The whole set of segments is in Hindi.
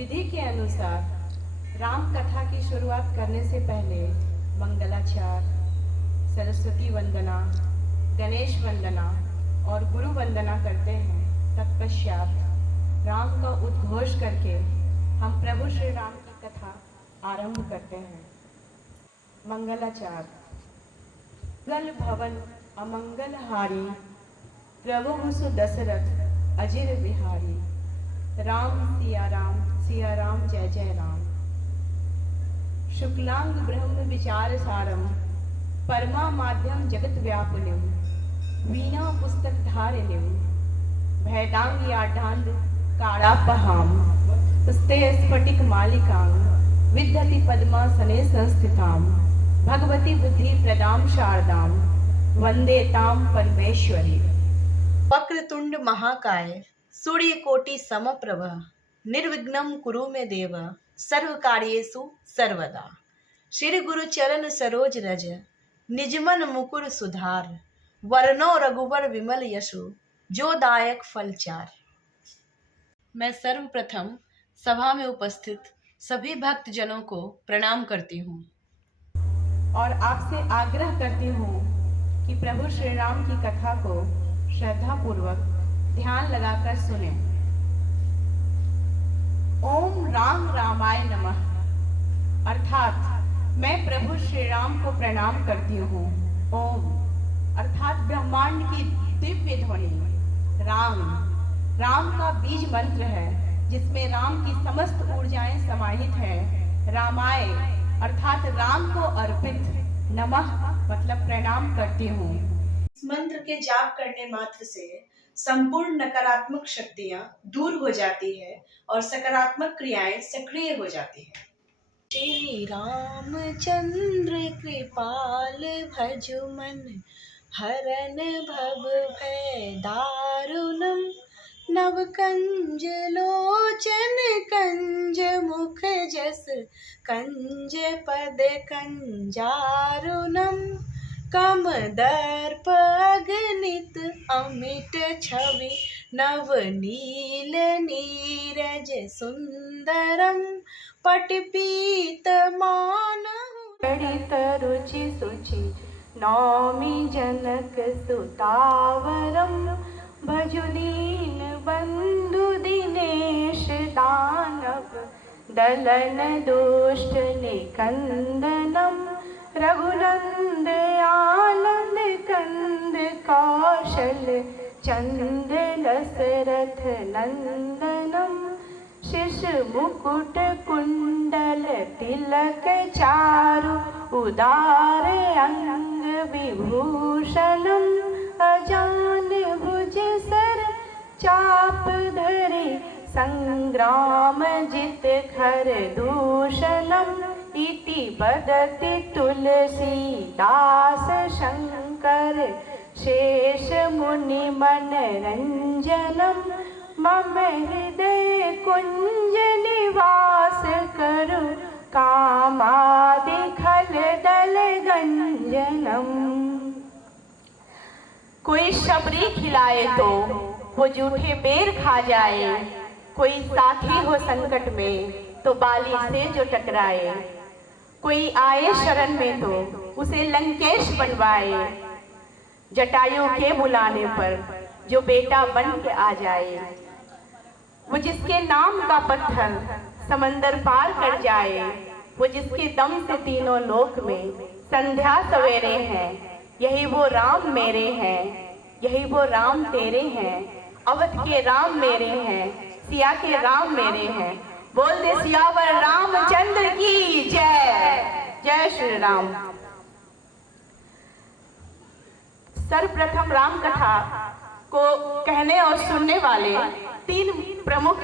विधि के अनुसार राम कथा की शुरुआत करने से पहले मंगलाचार, सरस्वती वंदना, गणेश वंदना और गुरु वंदना करते हैं। तत्पश्चात राम का उद्घोष करके हम प्रभु श्री राम की कथा आरंभ करते हैं। मंगलाचार। मंगल भवन अमंगल हारी, प्रभु सु दशरथ अजिर बिहारी। राम सिया राम जय जय राम। शुक्लांग ब्रह्म विचार सारम, परमा माध्यम जगत व्यापुलिम। वीणा पुस्तक धारिणिम, भैदांग याढांड काड़ापहाम। स्ते स्फटिक मालिकांग, विद्यति पद्मासने संस्थिताम। भगवती बुद्धि प्रदाम शारदाम, वंदे ताम परमेश्वरी। वक्रतुंड महाकाय, सूर्य कोटि समप्रभ। निर्विघ्नं कुरु मे देव, सर्व कार्येषु सर्वदा। श्री गुरु चरण सरोज रज, निजमन मुकुर सुधार। वरनो रघुवर विमल यशु, जो दायक फल चार। मैं सर्वप्रथम सभा में उपस्थित सभी भक्त जनों को प्रणाम करती हूँ और आपसे आग्रह करती हूँ कि प्रभु श्री राम की कथा को श्रद्धा पूर्वक ध्यान लगाकर सुने। ओम राम रामाय नमः अर्थात मैं प्रभु श्री राम को प्रणाम करती हूँ। ओम अर्थात ब्रह्मांड की दिव्य ध्वनि। राम का बीज मंत्र है जिसमें राम की समस्त ऊर्जाएं समाहित है। रामाय अर्थात राम को अर्पित। नमः मतलब प्रणाम करती हूँ। इस मंत्र के जाप करने मात्र से संपूर्ण नकारात्मक शक्तियां दूर हो जाती है और सकारात्मक क्रियाएं सक्रिय हो जाती है। श्री रामचंद्र कृपाल भजु मन, हरन भव भय दारुणम। नव कंज लोचन कंज मुख जस, कंज पद कंजारुणम। कम दर्प अगणित अमिट छवि, नव नील नीरज सुंदरम। पटपीत मानहु गणित रुचि सुचि, नौमि जनक सुतावरम। भजु दीन बंधु दिनेश दानव, दलन दुष्ट निकंदनम। रघुनंद आनंद कंद कौशल, चंद दशरथ नंदनम। शिश मुकुट कुंडल तिलक चारु, उदार अंग विभूषणम। अजान भुज सर चाप धरे, संग्राम जित खर दूषणम। इति बदति तुलसीदास शंकर, शेष मुनि मनरंजनम। मम हृदय कुंज निवास करु, कामादि खल दल गंजनम। कोई शबरी खिलाए तो वो जूठे बेर खा जाए। कोई साथी हो संकट में तो बाली से जो टकराए। कोई आए शरण में तो उसे लंकेश बनवाए। जटायु के बुलाने पर जो बेटा बन के आ जाए। वो जिसके नाम का पत्थर समंदर पार कर जाए। वो जिसके दम से तीनों लोक में संध्या सवेरे हैं। यही वो राम मेरे हैं, यही वो राम तेरे हैं। अवध के राम मेरे हैं, सिया के राम मेरे हैं। बोल दे सियावर रामचंद्र की जय। जय श्री राम। सर्वप्रथम राम कथा को कहने और सुनने वाले तीन प्रमुख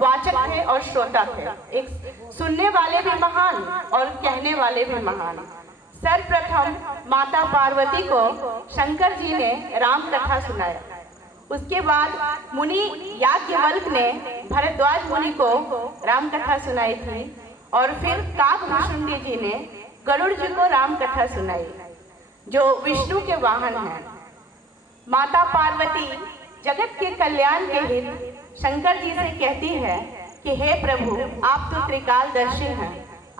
वाचक थे और श्रोता थे। एक सुनने वाले भी महान और कहने वाले भी महान। सर्वप्रथम माता पार्वती को शंकर जी ने राम कथा सुनाया। उसके बाद मुनि याज्ञवल्क्य ने भरद्वाज मुनि को राम कथा सुनाई थी और फिर काकभूषुंडी जी ने गरुड़ जी को राम कथा सुनाई, जो विष्णु के वाहन हैं। माता पार्वती जगत के कल्याण के हित शंकर जी से कहती है कि हे प्रभु, आप तो त्रिकालदर्शी हैं,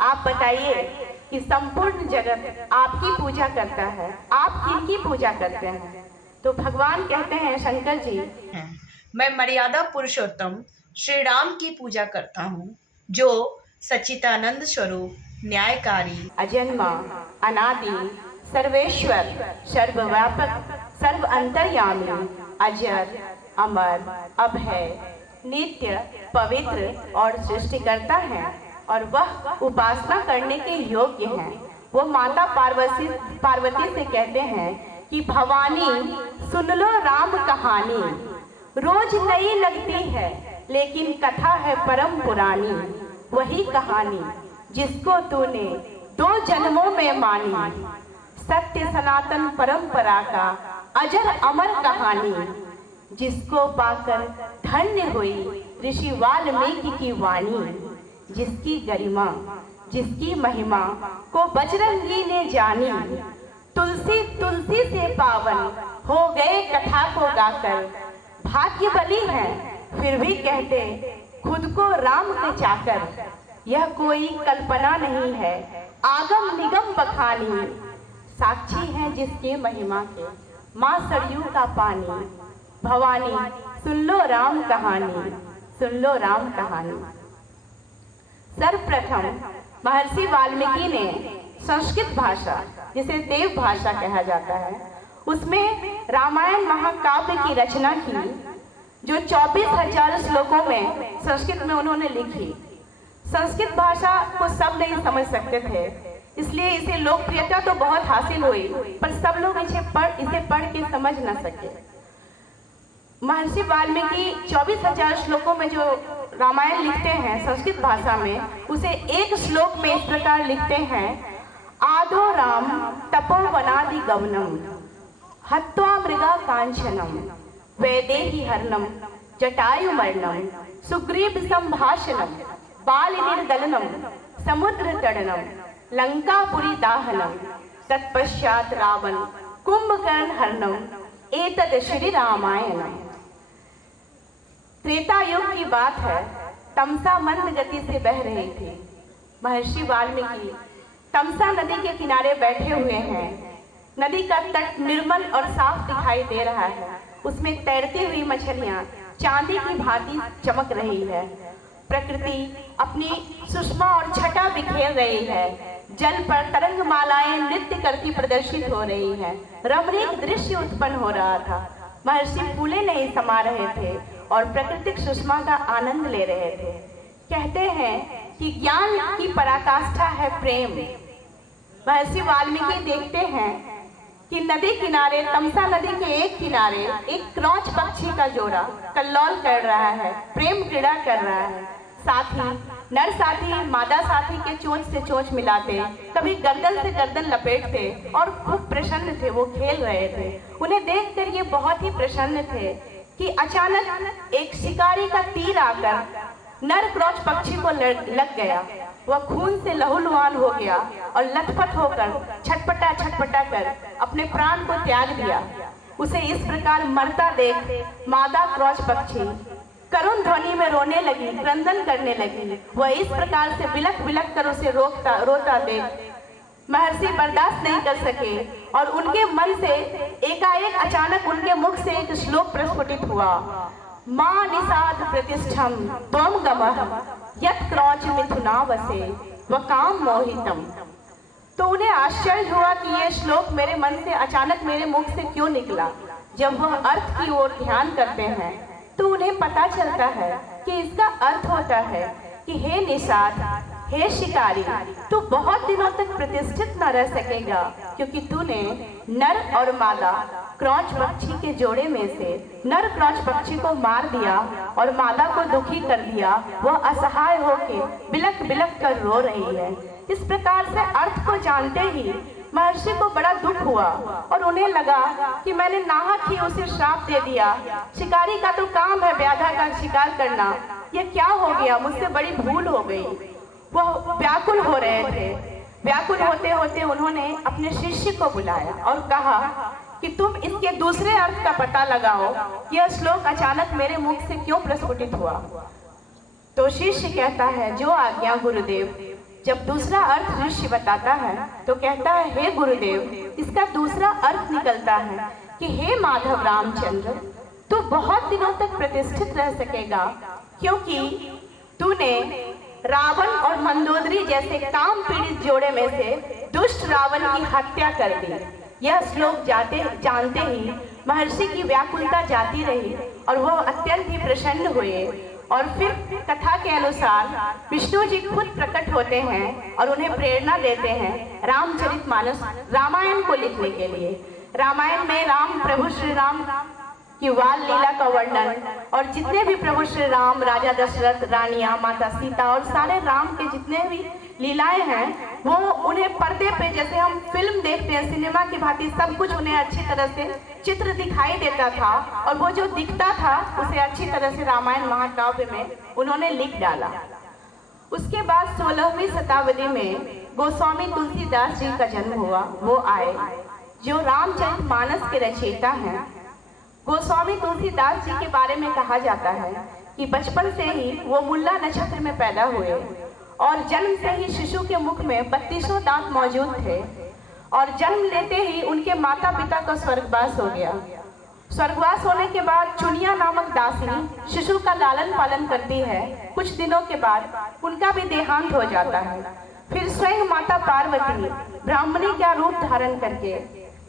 आप बताइए कि संपूर्ण जगत आपकी पूजा करता है, आप किनकी पूजा करते हैं? तो भगवान कहते हैं, शंकर जी, मैं मर्यादा पुरुषोत्तम श्री राम की पूजा करता हूँ, जो सच्चिदानंद स्वरूप, न्यायकारी, अजन्मा, अनादि, सर्वेश्वर, सर्वव्यापक, सर्व अंतर्यामी, अजर, अमर, अभय, नित्य, पवित्र और सृष्टिकर्ता है और वह उपासना करने के योग्य है। वो माता पार्वती से कहते हैं कि भवानी सुन लो राम कहानी, रोज नई लगती है लेकिन कथा है परम पुरानी। वही कहानी जिसको तूने 2 जन्मों में मानी, सत्य सनातन परंपरा का अजर अमर कहानी, जिसको पाकर धन्य हुई ऋषि वाल्मीकि की वाणी, जिसकी गरिमा, जिसकी महिमा को बजरंगी ने जानी। तुलसी तुलसी से पावन हो गए कथा को गाकर, भाग्यबली हैं फिर भी कहते खुद को राम के चाकर। यह कोई कल्पना नहीं है, आगम निगम बखानी, साक्षी है जिसके महिमा के माँ सरयू का पानी। भवानी सुन लो राम कहानी, सुन लो राम कहानी। सर्वप्रथम महर्षि वाल्मीकि ने संस्कृत भाषा, जिसे देव भाषा कहा जाता है, उसमें रामायण महाकाव्य की रचना की, जो 24,000 श्लोकों में संस्कृत में उन्होंने लिखी। संस्कृत भाषा को सब नहीं समझ सकते थे, इसलिए इसे लोकप्रियता तो बहुत हासिल हुई, पर सब लोग इसे पढ़ के समझ न सके। महर्षि वाल्मीकि 24,000 श्लोकों में जो रामायण लिखते हैं संस्कृत भाषा में, उसे एक श्लोक में इस प्रकार लिखते हैं, आदो राम तपोवनादि गमनम हत्वा मृगा कांचनम वैदेही हरणम जटायुमर्णम सुग्रीव संभाषणम बाल निर्दलनम समुद्र तड़नम लंकापुरी दाहनम तत्पश्चात रावण कुंभकर्ण हरणम एतद श्री रामायणम। त्रेता युग की बात है, तमसा मंद गति से बह रही थी। महर्षि वाल्मीकि तमसा नदी के किनारे बैठे हुए हैं। नदी का तट निर्मल और साफ दिखाई दे रहा है, उसमें तैरती हुई मछलियां चांदी की भांति चमक रही है। प्रकृति अपनी सुषमा और छटा बिखेर रही है, जल पर तरंग मालाएं नृत्य करती प्रदर्शित हो रही है। रमणीक दृश्य उत्पन्न हो रहा था। महर्षि फूले नहीं समा रहे थे और प्राकृतिक सुषमा का आनंद ले रहे थे। कहते हैं कि ज्ञान की पराकाष्ठा है प्रेम। महर्षि वाल्मीकि देखते हैं कि नदी किनारे, तमसा नदी के एक किनारे एक क्रौच पक्षी का जोड़ा कल्लोल कर रहा है, प्रेम क्रीड़ा कर रहा है। साथी, नर साथी मादा साथी के चोंच से चोंच मिलाते, कभी गर्दन से गर्दन लपेटते और खूब प्रसन्न थे, वो खेल रहे थे। उन्हें देखकर ये बहुत ही प्रसन्न थे कि अचानक एक शिकारी का तीर आकर नर क्रौच पक्षी को लग गया। वह खून से लहूलुहान हो गया और लथपथ होकर छटपटा कर अपने प्राण को त्याग दिया। उसे इस प्रकार मरता देख मादा क्रौच पक्षी करुण ध्वनि में रोने लगी, क्रंदन करने लगी। वह इस प्रकार से बिलख कर उसे रोता देख महर्षि बर्दाश्त नहीं कर सके और उनके मन से एकाएक अचानक उनके मुख से एक श्लोक प्रस्फुटित हुआ, मां निषाद प्रतिष्ठम त्वं गमः यत् क्रौच मिथुनावसे व काम मोहितम। तो उन्हें आश्चर्य हुआ कि यह श्लोक मेरे मन से अचानक मेरे मुख से क्यों निकला। जब वह अर्थ की ओर ध्यान करते हैं तो उन्हें पता चलता है कि इसका अर्थ होता है कि हे निषाद, हे शिकारी, तू बहुत दिनों तक प्रतिष्ठित न रह सकेगा, क्योंकि तूने नर और मादा क्रौच पक्षी के जोड़े में से नर क्रौच पक्षी को मार दिया और मादा को दुखी कर दिया। वह असहाय होकर बिलख कर रो रही है। इस प्रकार से अर्थ को जानते ही महर्षि को बड़ा दुख हुआ और उन्हें लगा कि मैंने नाहक ही उसे श्राप दे दिया। शिकारी का तो काम है व्याधा का शिकार करना, यह क्या हो गया, मुझसे बड़ी भूल हो गई। वह व्याकुल हो रहे थे। व्याकुल होते होते उन्होंने अपने शिष्य को बुलाया और कहा कि तुम इसके दूसरे अर्थ का पता लगाओ, यह श्लोक अचानक मेरे मुख से क्यों प्रस्फुटित हुआ। तो शिष्य कहता है, जो आज्ञा गुरुदेव। जब दूसरा अर्थ ऋषि बताता है तो कहता है, हे गुरुदेव, इसका दूसरा अर्थ निकलता है कि हे माधव रामचंद्र, तू बहुत दिनों तक प्रतिष्ठित रह सकेगा, क्योंकि तूने रावण और मंदोदरी जैसे काम पीड़ित जोड़े में से दुष्ट रावण की हत्या कर दी। यह श्लोक जानते ही महर्षि की व्याकुलता जाती रही और वह अत्यंत ही प्रसन्न हुए। और फिर कथा के अनुसार विष्णु जी खुद प्रकट होते हैं और उन्हें प्रेरणा देते हैं रामचरितमानस रामायण को लिखने के लिए। रामायण में राम प्रभु श्री राम की बाल लीला का वर्णन और जितने भी प्रभु श्री राम, राजा दशरथ, रानियां, माता सीता और सारे राम के जितने भी लीलाएं हैं, वो उन्हें पर्दे पे जैसे हम फिल्म देखते हैं सिनेमा की भांति सब कुछ उन्हें अच्छी तरह से चित्र दिखाई देता था और वो जो दिखता था उसे अच्छी तरह से रामायण महाकाव्य में उन्होंने लिख डाला। उसके बाद 16वीं शताब्दी में गोस्वामी तुलसीदास जी का जन्म हुआ। वो आए जो रामचरितमानस के रचयिता हैं। गोस्वामी तुलसीदास जी के बारे में कहा जाता है कि बचपन से ही वो मुल्ला नक्षत्र में पैदा हुए और जन्म से ही शिशु के मुख में 32 दांत मौजूद थे और जन्म लेते ही उनके माता पिता का स्वर्गवास हो गया। स्वर्गवास होने के बाद चुनिया नामक दासी शिशु का लालन पालन करती है। कुछ दिनों के बाद उनका भी देहांत हो जाता है। फिर स्वयं माता पार्वती ब्राह्मणी का रूप धारण करके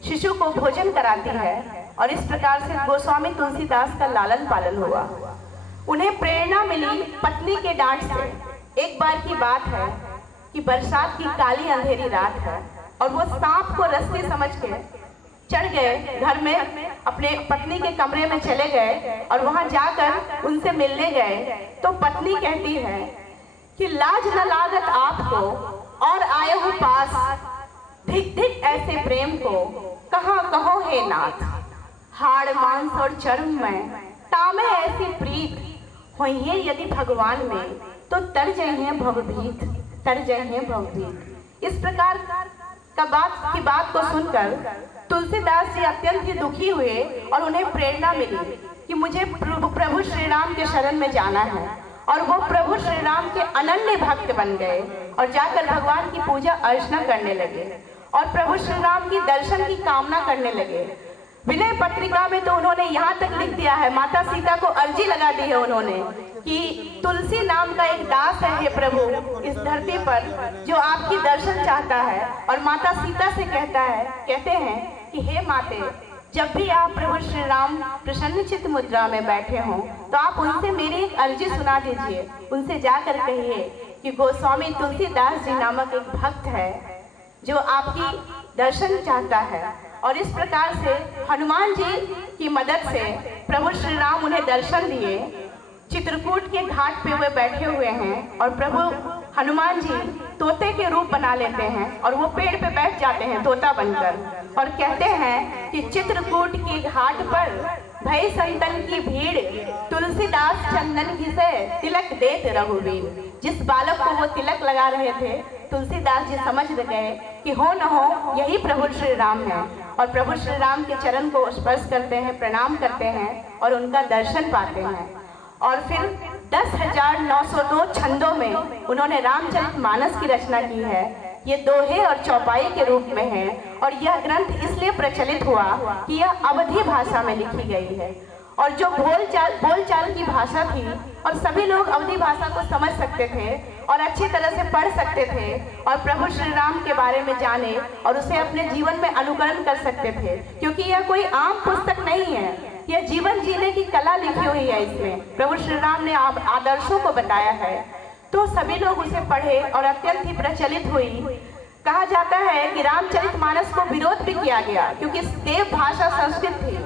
शिशु को भोजन कराती है और इस प्रकार से गोस्वामी तुलसीदास का लालन पालन हुआ। उन्हें प्रेरणा मिली पत्नी के डांट से। एक बार की बात है कि बरसात की काली अंधेरी रात है और वो सांप को रस्सी समझ के चढ़ गए, घर में अपने पत्नी के कमरे में चले गए और वहां जाकर उनसे मिलने गए तो पत्नी कहती है कि लाज न लागत आपको और आए हो पास, धिक धिक ऐसे प्रेम को कहाँ कहो हे नाथ। हाड़ मांस और चर्म में तामे ऐसी प्रीत होइए यदि भगवान में, तो तर जइहे भवभीत, तर जइहे भवभीत। इस प्रकार की बात को सुनकर तुलसीदास जी अत्यंत ही दुखी हुए और उन्हें प्रेरणा मिली कि मुझे प्रभु श्री राम के शरण में जाना है और वो प्रभु श्री राम के अनन्य भक्त बन गए और जाकर भगवान की पूजा अर्चना करने लगे और प्रभु श्री राम की दर्शन की कामना करने लगे। विनय पत्रिका में तो उन्होंने यहाँ तक लिख दिया है, माता सीता को अर्जी लगा दी है उन्होंने कि तुलसी नाम का एक दास है हे प्रभु इस धरती पर जो आपकी दर्शन चाहता है। और माता सीता से कहते हैं कि हे माते, जब भी आप प्रभु श्री राम प्रसन्न चित्त मुद्रा में बैठे हों तो आप उनसे मेरी एक अर्जी सुना दीजिए। उनसे जाकर कहिए कि गोस्वामी तुलसीदास जी नामक एक भक्त है जो आपकी दर्शन चाहता है। और इस प्रकार से हनुमान जी की मदद से प्रभु श्री राम उन्हें दर्शन दिए। चित्रकूट के घाट पे वे बैठे हुए हैं और प्रभु हनुमान जी तोते के रूप बना लेते हैं और वो पेड़ पे बैठ जाते हैं तोता बनकर और कहते हैं कि चित्रकूट के घाट पर भय संतन की भीड़, तुलसीदास चंदन घिसे तिलक देत रघुवीर। जिस बालक को वो तिलक लगा रहे थे तुलसीदास जी समझ गए कि हो न हो यही प्रभु श्री राम है और प्रभु श्री राम के चरण को स्पर्श करते हैं, प्रणाम करते हैं और उनका दर्शन पाते हैं। और फिर 10,902 छंदों में उन्होंने रामचरितमानस की रचना की है। ये दोहे और चौपाई के रूप में है और यह ग्रंथ इसलिए प्रचलित हुआ कि यह अवधी भाषा में लिखी गई है और जो बोलचाल की भाषा थी और सभी लोग अवधी भाषा को समझ सकते थे और अच्छी तरह से पढ़ सकते थे और प्रभु श्री राम के बारे में जाने और उसे अपने जीवन में अनुकरण कर सकते थे, क्योंकि यह कोई आम पुस्तक नहीं है, यह जीवन जीने की कला लिखी हुई है। इसमें प्रभु श्री राम ने आदर्शों को बताया है तो सभी लोग उसे पढ़े और अत्यंत ही प्रचलित हुई। कहा जाता है कि रामचरितमानस को विरोध भी किया गया क्योंकि देव भाषा संस्कृत थी,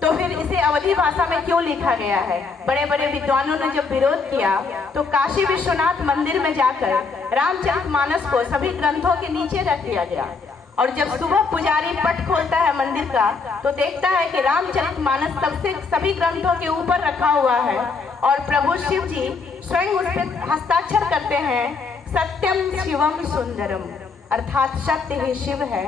तो फिर इसे अवधी भाषा में क्यों लिखा गया है। बड़े बड़े विद्वानों ने जब विरोध किया तो काशी विश्वनाथ मंदिर में जाकर रामचरितमानस को सभी ग्रंथों के नीचे रख दिया गया और जब सुबह पुजारी पट खोलता है मंदिर का तो देखता है कि रामचरितमानस सभी ग्रंथों के ऊपर रखा हुआ है और प्रभु शिव जी स्वयं उस पर हस्ताक्षर करते हैं, सत्यम शिवम सुंदरम, अर्थात सत्य ही शिव है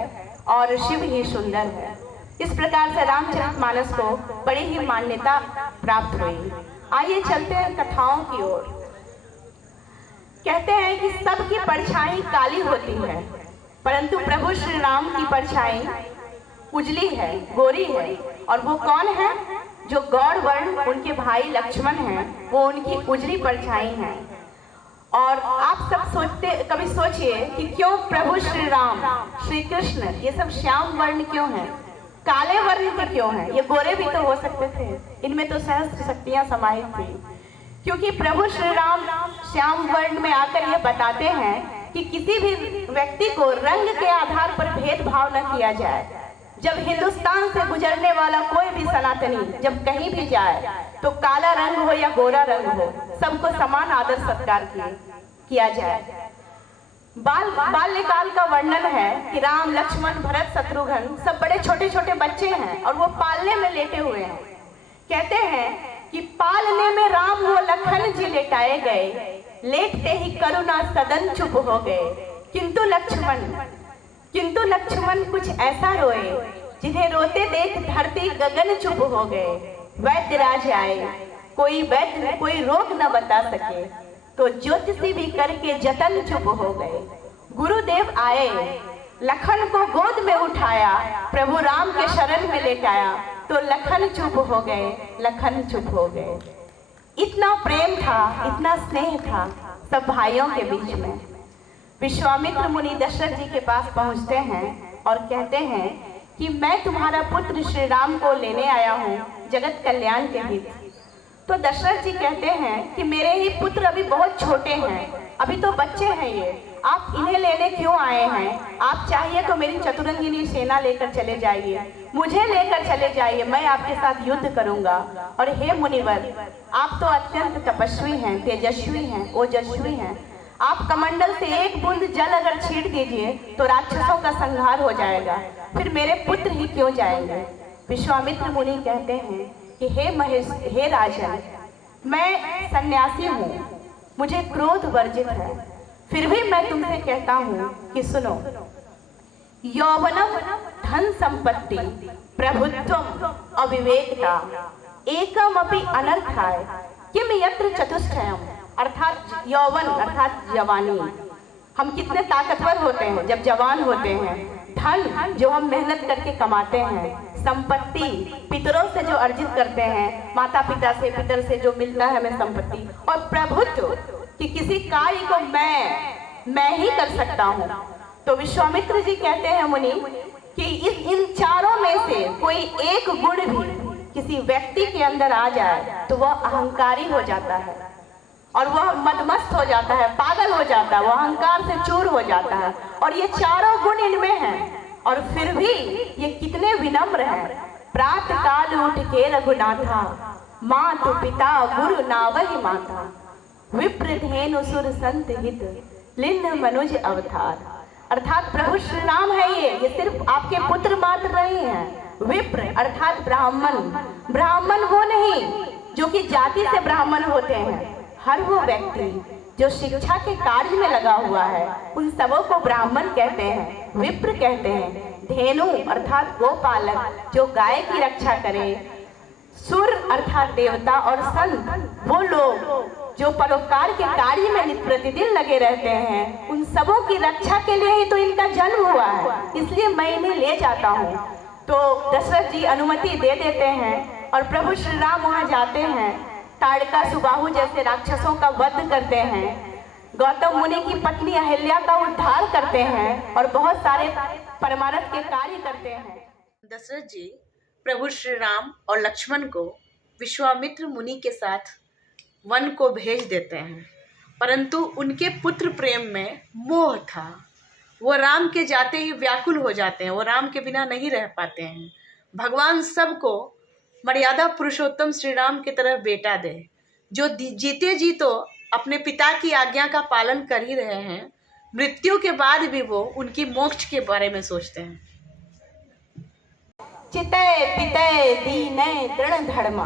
और शिव ही सुंदर है। इस प्रकार से रामचरितमानस को बड़ी ही मान्यता प्राप्त हुई। आइए चलते हैं कथाओं की ओर। कहते हैं कि सबकी परछाई काली होती है, परंतु प्रभु श्री राम की परछाई उजली है, गोरी है। और वो कौन है? जो गौड़ वर्ण उनके भाई लक्ष्मण हैं, वो उनकी उजली परछाई हैं। और आप सब कभी सोचिए कि क्यों प्रभु श्री राम, श्री कृष्ण ये सब श्याम वर्ण क्यों हैं, काले वर्ण के क्यों हैं? ये गोरे भी तो हो सकते थे, इनमें तो सहस्त्र शक्तियां समाहित थी। क्योंकि प्रभु श्री राम श्याम वर्ण में आकर ये बताते हैं कि किसी भी व्यक्ति को रंग के आधार पर भेदभाव न किया जाए। जब हिंदुस्तान से गुजरने वाला कोई भी सनातनी जब कहीं भी जाए तो काला रंग हो या गोरा रंग हो, सबको समान आदर सत्कार किया जाए। बाल्यकाल का वर्णन है कि राम, लक्ष्मण, भरत, शत्रुघ्न सब बड़े छोटे छोटे बच्चे हैं और वो पालने में लेटे हुए हैं। कहते हैं कि पालने में राम वो लखन जी लेटाए गए, लेटते ही करुणा सदन चुप हो गए। किंतु लक्ष्मण कुछ ऐसा रोए, जिन्हें रोते देख धरती गगन चुप हो गए। वैद्य राज आए, कोई रोग न बता सके, तो ज्योतिषी भी करके जतन चुप हो गए। गुरुदेव आए, लखन को गोद में उठाया, प्रभु राम के शरण में लेटाया, तो लखन चुप हो गए। इतना प्रेम था, इतना स्नेह था सब भाइयों के बीच में। विश्वामित्र मुनि दशरथ जी के पास पहुंचते हैं और कहते हैं कि मैं तुम्हारा पुत्र श्री राम को लेने आया हूँ जगत कल्याण के हित। तो दशरथ जी कहते हैं कि मेरे ही पुत्र अभी बहुत छोटे हैं, अभी तो बच्चे हैं ये, आप इन्हें लेने क्यों आए हैं? आप चाहिए तो मेरी चतुरंगिनी सेना लेकर चले जाइए, मुझे लेकर चले जाइए, मैं आपके साथ युद्ध करूंगा। और हे मुनिवर, आप तो अत्यंत तपस्वी हैं, तेजस्वी हैं, ओजस्वी हैं, आप कमंडल से एक बूंद जल अगर छीट दीजिए तो राक्षसों का संहार हो जाएगा, फिर मेरे पुत्र ही क्यों जाएंगे? विश्वामित्र मुनि कहते हैं कि हे राजन, मैं सन्यासी हूँ, मुझे क्रोध वर्जित है, फिर भी मैं तुमसे कहता हूँ कि सुनो। यौवनम धन संपत्ति प्रभुत्वम अविवेकता एकम अपि अनर्थाय किम यत्र चतुष्टयम। अर्थात यौवन अर्थात जवानी, हम कितने ताकतवर होते हैं जब जवान होते हैं। धन जो हम मेहनत करके कमाते हैं, संपत्ति पितरों से जो अर्जित करते हैं, माता पिता से, पितर से जो मिलता है हमें संपत्ति, और प्रभुत्व कि किसी कार्य को मैं ही कर सकता हूँ। तो विश्वामित्र जी कहते हैं मुनि कि इन चारों में से कोई एक गुण भी किसी व्यक्ति के अंदर आ जाए तो वह अहंकारी हो जाता है और वह मदमस्त हो जाता है, पागल हो जाता है, वह अहंकार से चूर हो जाता है। और ये चारों गुण इनमें हैं और फिर भी ये कितने विनम्र हैं। प्रातः काल उठ के रघुनाथा, मातु पिता गुरु नावहि माता, विप्र धेनु सुर संत हित, लिन्न मनुज अवतार। अर्थात प्रभु श्री राम है, ये सिर्फ आपके पुत्र मात्र नहीं हैं। विप्र अर्थात ब्राह्मण वो नहीं जो कि जाति से ब्राह्मण होते हैं, हर वो व्यक्ति जो शिक्षा के कार्य में लगा हुआ है उन सबों को ब्राह्मण कहते हैं, विप्र कहते हैं। धेनु अर्थात गोपालक जो गाय की रक्षा करे, सुर अर्थात देवता, और संत वो लोग जो परोपकार के कार्य में प्रतिदिन लगे रहते हैं, उन सबों की रक्षा के लिए ही तो इनका जन्म हुआ है, इसलिए मैं इन्हें ले जाता हूँ। तो दशरथ जी अनुमति दे देते हैं और प्रभु श्री राम वहाँ जाते हैं, ताड़का सुबाहु जैसे राक्षसों का वध करते हैं, गौतम मुनि की पत्नी अहिल्या का उद्धार करते हैं और बहुत सारे परमार्थ के कार्य करते हैं। दशरथ जी प्रभु श्री राम और लक्ष्मण को विश्वामित्र मुनि के साथ वन को भेज देते हैं, परंतु उनके पुत्र प्रेम में मोह था। वो राम के जाते ही व्याकुल हो जाते हैं, वो राम के बिना नहीं रह पाते हैं। भगवान सबको मर्यादा पुरुषोत्तम श्री राम की तरह बेटा दे, जो जीते जी तो अपने पिता की आज्ञा का पालन कर ही रहे हैं, मृत्यु के बाद भी वो उनकी मोक्ष के बारे में सोचते हैं। चितय पितय दीनय दृढ़ धर्मा,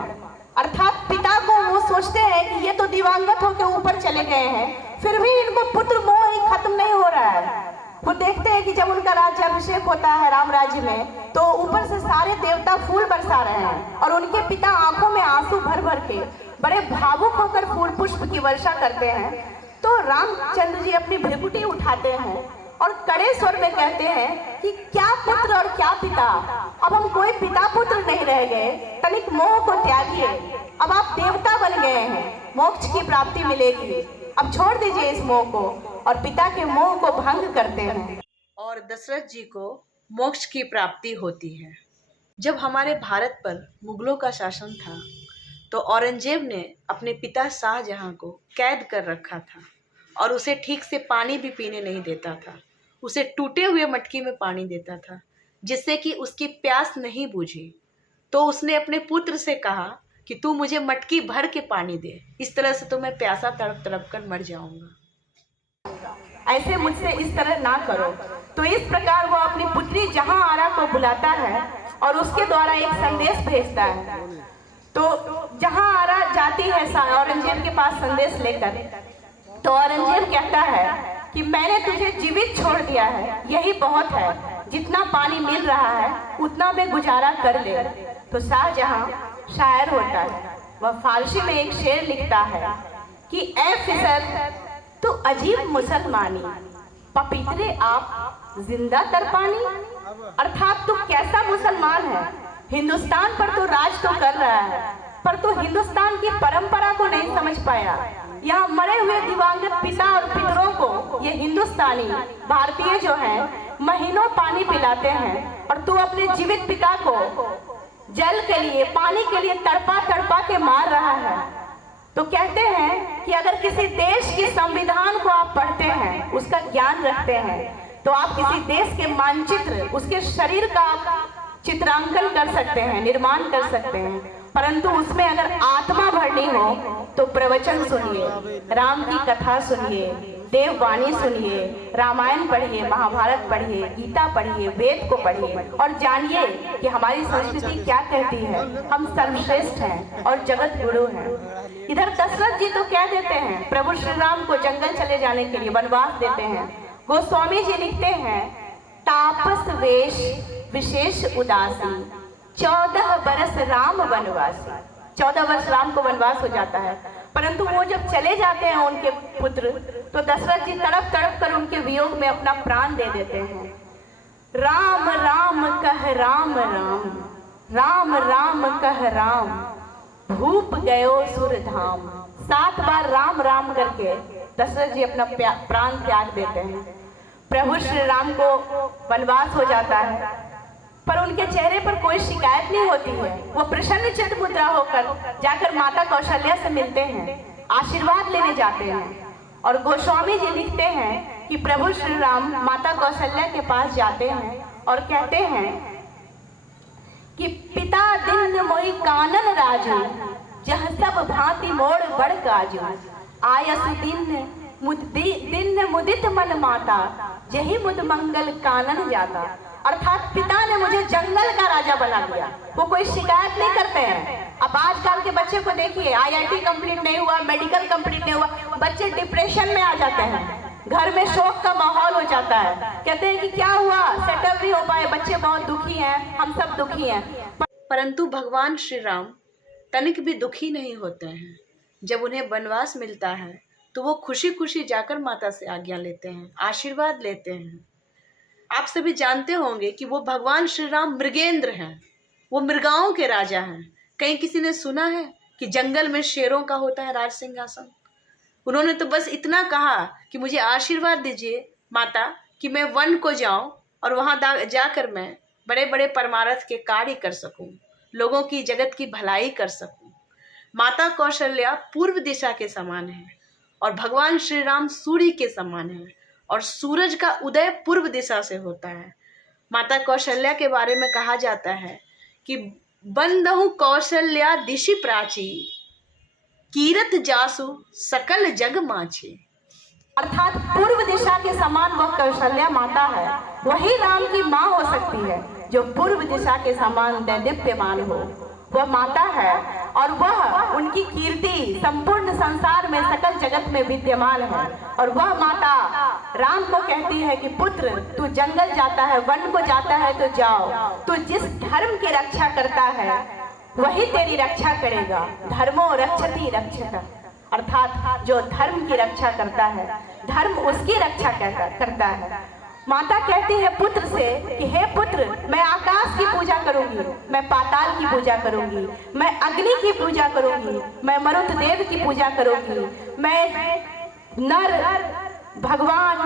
अर्थात पिता को वो सोचते हैं कि ये तो दिवंगत होकर ऊपर चले गए हैं, फिर भी इनको पुत्र मोह ही खत्म नहीं हो रहा है। वो देखते हैं कि जब उनका राज्याभिषेक होता है राम राज्य में, तो ऊपर से सारे देवता फूल बरसा रहे हैं और उनके पिता आंखों में आंसू भर भर के बड़े भावुक होकर फूल पुष्प की वर्षा करते हैं। तो रामचंद्र जी अपनी भ्रिकुटी उठाते हैं और कड़े स्वर में कहते हैं कि क्या पुत्र और क्या पिता, अब हम कोई पिता पुत्र नहीं रह गए, तनिक मोह को त्यागिए, अब आप देवता बन गए हैं, मोक्ष की प्राप्ति मिलेगी, अब छोड़ दीजिए इस मोह को, और पिता के मोह को भंग करते हैं और दशरथ जी को मोक्ष की प्राप्ति होती है। जब हमारे भारत पर मुगलों का शासन था तो औरंगजेब ने अपने पिता शाहजहां को कैद कर रखा था और उसे ठीक से पानी भी पीने नहीं देता था। उसे टूटे हुए मटकी में पानी देता था जिससे कि उसकी प्यास नहीं बुझी। तो उसने अपने पुत्र से कहा कि तू मुझे मटकी भर के पानी दे, इस तरह से तो मैं प्यासा तड़प तड़प कर मर जाऊंगा, ऐसे मुझसे इस तरह ना करो। तो इस प्रकार वो अपनी पुत्री जहांआरा को बुलाता है और उसके द्वारा एक संदेश भेजता है। तो जहांआरा जाती है औरंगजेब के पास संदेश लेकर। तो औरंगजेब कहता है कि मैंने तुझे जीवित छोड़ दिया है, यही बहुत है, जितना पानी मिल रहा है उतना में गुजारा कर ले। तो शाहजहां शायर होता है, वह फारसी में एक शेर लिखता है कि ए फिसर तो अजीब मुसलमानी, पपीतरे आप जिंदा तरपानी, अर्थात तू कैसा मुसलमान है, हिंदुस्तान पर तो राज तो कर रहा है पर तू हिंदुस्तान की परंपरा को नहीं समझ पाया। यहाँ मरे हुए दिवंगत पिता और पितरों को ये हिंदुस्तानी भारतीय जो हैं महीनों पानी पिलाते हैं और तू अपने जीवित पिता को जल के लिए, पानी के लिए तड़पा तड़पा के मार रहा है। तो कहते हैं कि अगर किसी देश की संविधान को आप पढ़ते हैं, उसका ज्ञान रखते हैं, तो आप किसी देश के मानचित्र, उसके शरीर का चित्रांकन कर सकते हैं, निर्माण कर सकते हैं, परंतु उसमें अगर आत्मा भरनी हो तो प्रवचन सुनिए, राम की कथा सुनिए, देववाणी सुनिए, रामायण पढ़िए, महाभारत पढ़िए, गीता पढ़िए, वेद को पढ़िए और जानिए कि हमारी संस्कृति क्या कहती है, हम सर्वश्रेष्ठ हैं और जगत गुरु हैं। इधर दशरथ जी तो कह देते हैं, प्रभु श्री राम को जंगल चले जाने के लिए वनवास देते हैं। गोस्वामी जी लिखते हैं, तापस वेश विशेष उदासी, 14 बरस राम वनवासी। 14 वर्ष राम को वनवास हो जाता है, परंतु वो जब चले जाते हैं उनके पुत्र, तो दशरथ जी तड़प तड़प कर उनके वियोग में अपना प्राण दे देते हैं। राम राम कह राम राम, राम राम कह राम, भूप गयो सुर धाम। 7 बार राम राम करके दशरथ जी अपना प्राण त्याग देते हैं। प्रभु श्री राम को वनवास हो जाता है, पर उनके चेहरे पर कोई शिकायत नहीं होती है। वो प्रसन्न चित्त मुद्रा होकर जाकर माता कौशल्या से मिलते हैं, आशीर्वाद लेने जाते हैं। और गोस्वामी जी लिखते हैं कि प्रभु श्री राम माता कौशल्या के पास जाते हैं और कहते हैं कि पिता दिन मोहि कानन राजू, जह सब भांति मोड़ बड़ काजू, आयस दिन मुदित मन माता, जही मुद मंगल कानन जाता। अर्थात पिता ने मुझे जंगल का राजा बना दिया। वो कोई शिकायत नहीं करते हैं। अब आजकल के बच्चे को देखिए, IIT कंप्लीट नहीं हुआ, मेडिकल कंप्लीट नहीं हुआ, बच्चे डिप्रेशन में आ जाते हैं, घर में शोक का माहौल हो जाता है, कहते हैं कि क्या हुआ, सेटल नहीं हो पाए, बच्चे बहुत दुखी हैं, हम सब दुखी हैं। परंतु भगवान श्री राम तनिक भी दुखी नहीं होते हैं। जब उन्हें वनवास मिलता है तो वो खुशी खुशी जाकर माता से आज्ञा लेते हैं, आशीर्वाद लेते हैं। आप सभी जानते होंगे कि वो भगवान श्री राम मृगेंद्र हैं, वो मृगाओं के राजा हैं। कहीं किसी ने सुना है कि जंगल में शेरों का होता है राज सिंहासन? उन्होंने तो बस इतना कहा कि मुझे आशीर्वाद दीजिए माता कि मैं वन को जाऊं और वहां जाकर मैं बड़े बड़े परमार्थ के कार्य कर सकूं, लोगों की, जगत की भलाई कर सकूं। माता कौशल्या पूर्व दिशा के समान है और भगवान श्री राम सूर्य के समान है और सूरज का उदय पूर्व दिशा से होता है। माता कौशल्या के बारे में कहा जाता है कि बंदहु कौशल्या दिशि प्राची, कीरत जासु सकल जग माछी। अर्थात पूर्व दिशा के समान वह कौशल्या माता है, वही राम की माँ हो सकती है जो पूर्व दिशा के समान दैदीप्यमान हो। वह माता है और वह उनकी कीर्ति संपूर्ण संसार में, सकल जगत में विद्यमान है। और वह माता राम को कहती है कि पुत्र, तू जंगल जाता है, वन को जाता है तो जाओ, तू जिस धर्म की रक्षा करता है वही तेरी रक्षा करेगा। धर्मो रक्षति रक्षता, अर्थात जो धर्म की रक्षा करता है, धर्म उसकी रक्षा करता है। माता कहती है पुत्र से कि हे पुत्र, मैं आकाश की पूजा करूंगी, मैं पाताल की पूजा करूंगी, मैं अग्नि की पूजा करूंगी, मैं मरुत देव की पूजा करूंगी, मैं नर भगवान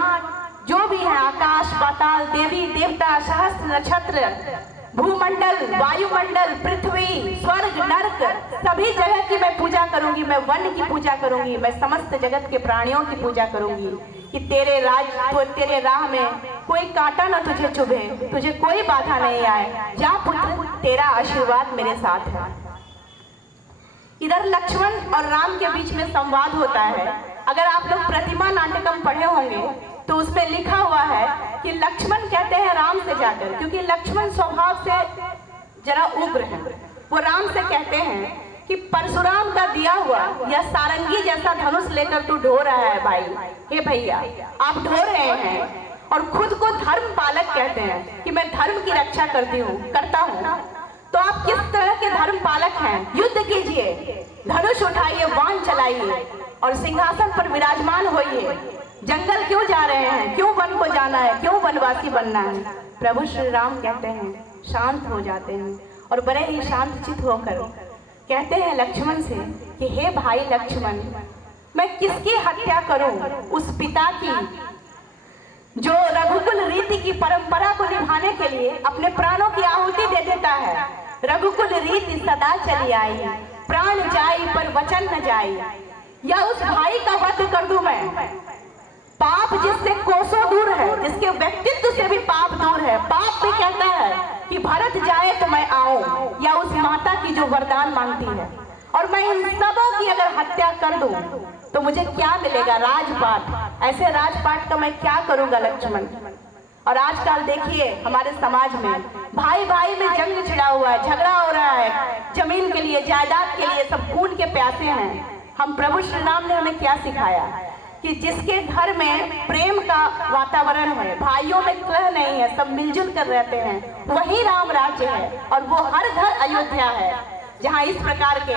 जो भी है, आकाश पाताल देवी देवता सहस्त्र नक्षत्र, भूमंडल, वायुमंडल, पृथ्वी, स्वर्ग, नरक, सभी जगह की मैं पूजा करूंगी। मैं वन की पूजा करूंगी, मैं समस्त जगत के प्राणियों की पूजा करूंगी कि तेरे राह में कोई कांटा न तुझे चुभे, तुझे कोई बाधा नहीं आए। जा पुत्र, तेरा आशीर्वाद मेरे साथ है। इधर लक्ष्मण और राम के बीच में संवाद होता है। अगर आप लोग प्रतिमा नाटकम पढ़े होंगे तो उसमें लिखा हुआ है कि लक्ष्मण कहते हैं राम से जाकर, क्योंकि लक्ष्मण स्वभाव से जरा उग्र है, वो राम से कहते हैं कि परशुराम का दिया हुआ यह सारंगी जैसा धनुष लेकर तू ढो रहा है भाई, हे भैया आप ढो रहे हैं और खुद को धर्म पालक कहते हैं कि मैं धर्म की रक्षा करता हूँ, तो आप किस तरह के धर्म पालक हैं? युद्ध कीजिए, धनुष उठाइए, बाण चलाइए और सिंहासन पर विराजमान होइए। जंगल क्यों जा रहे हैं? क्यों वन को जाना है? क्यों वनवासी बनना है? प्रभु श्री राम कहते हैं, शांत हो जाते हैं और बड़े ही शांतचित होकर कहते हैं लक्ष्मण से कि हे भाई लक्ष्मण, मैं किसकी हत्या करूं? उस पिता की जो रघुकुल रीति की परंपरा को निभाने के लिए अपने प्राणों की आहुति दे देता है। रघुकुल रीति सदा चली आई, प्राण जाई पर वचन न जाई। या उस भाई का वध कर दूं मैं? पाप जिससे कोसों दूर है, जिसके व्यक्तित्व से भी पाप दूर है, पाप भी कहता है कि भरत जाए तो मैं आऊं, या उस माता की जो वरदान मांगती है, और मैं इन सबों की अगर हत्या कर दूं तो मुझे क्या मिलेगा? राजपाट। ऐसे राजपाट का मैं क्या करूंगा लक्ष्मण? और आजकल देखिए हमारे समाज में भाई भाई में जंग छिड़ा हुआ है, झगड़ा हो रहा है, जमीन के लिए, जायदाद के लिए, सब खून के प्यासे हैं। हम प्रभु श्री राम ने हमें क्या सिखाया कि जिसके घर में प्रेम का वातावरण है, भाइयों में कलह नहीं है, सब मिलजुल कर रहते हैं, वही राम राज्य है। और वो हर घर अयोध्या है जहाँ इस प्रकार के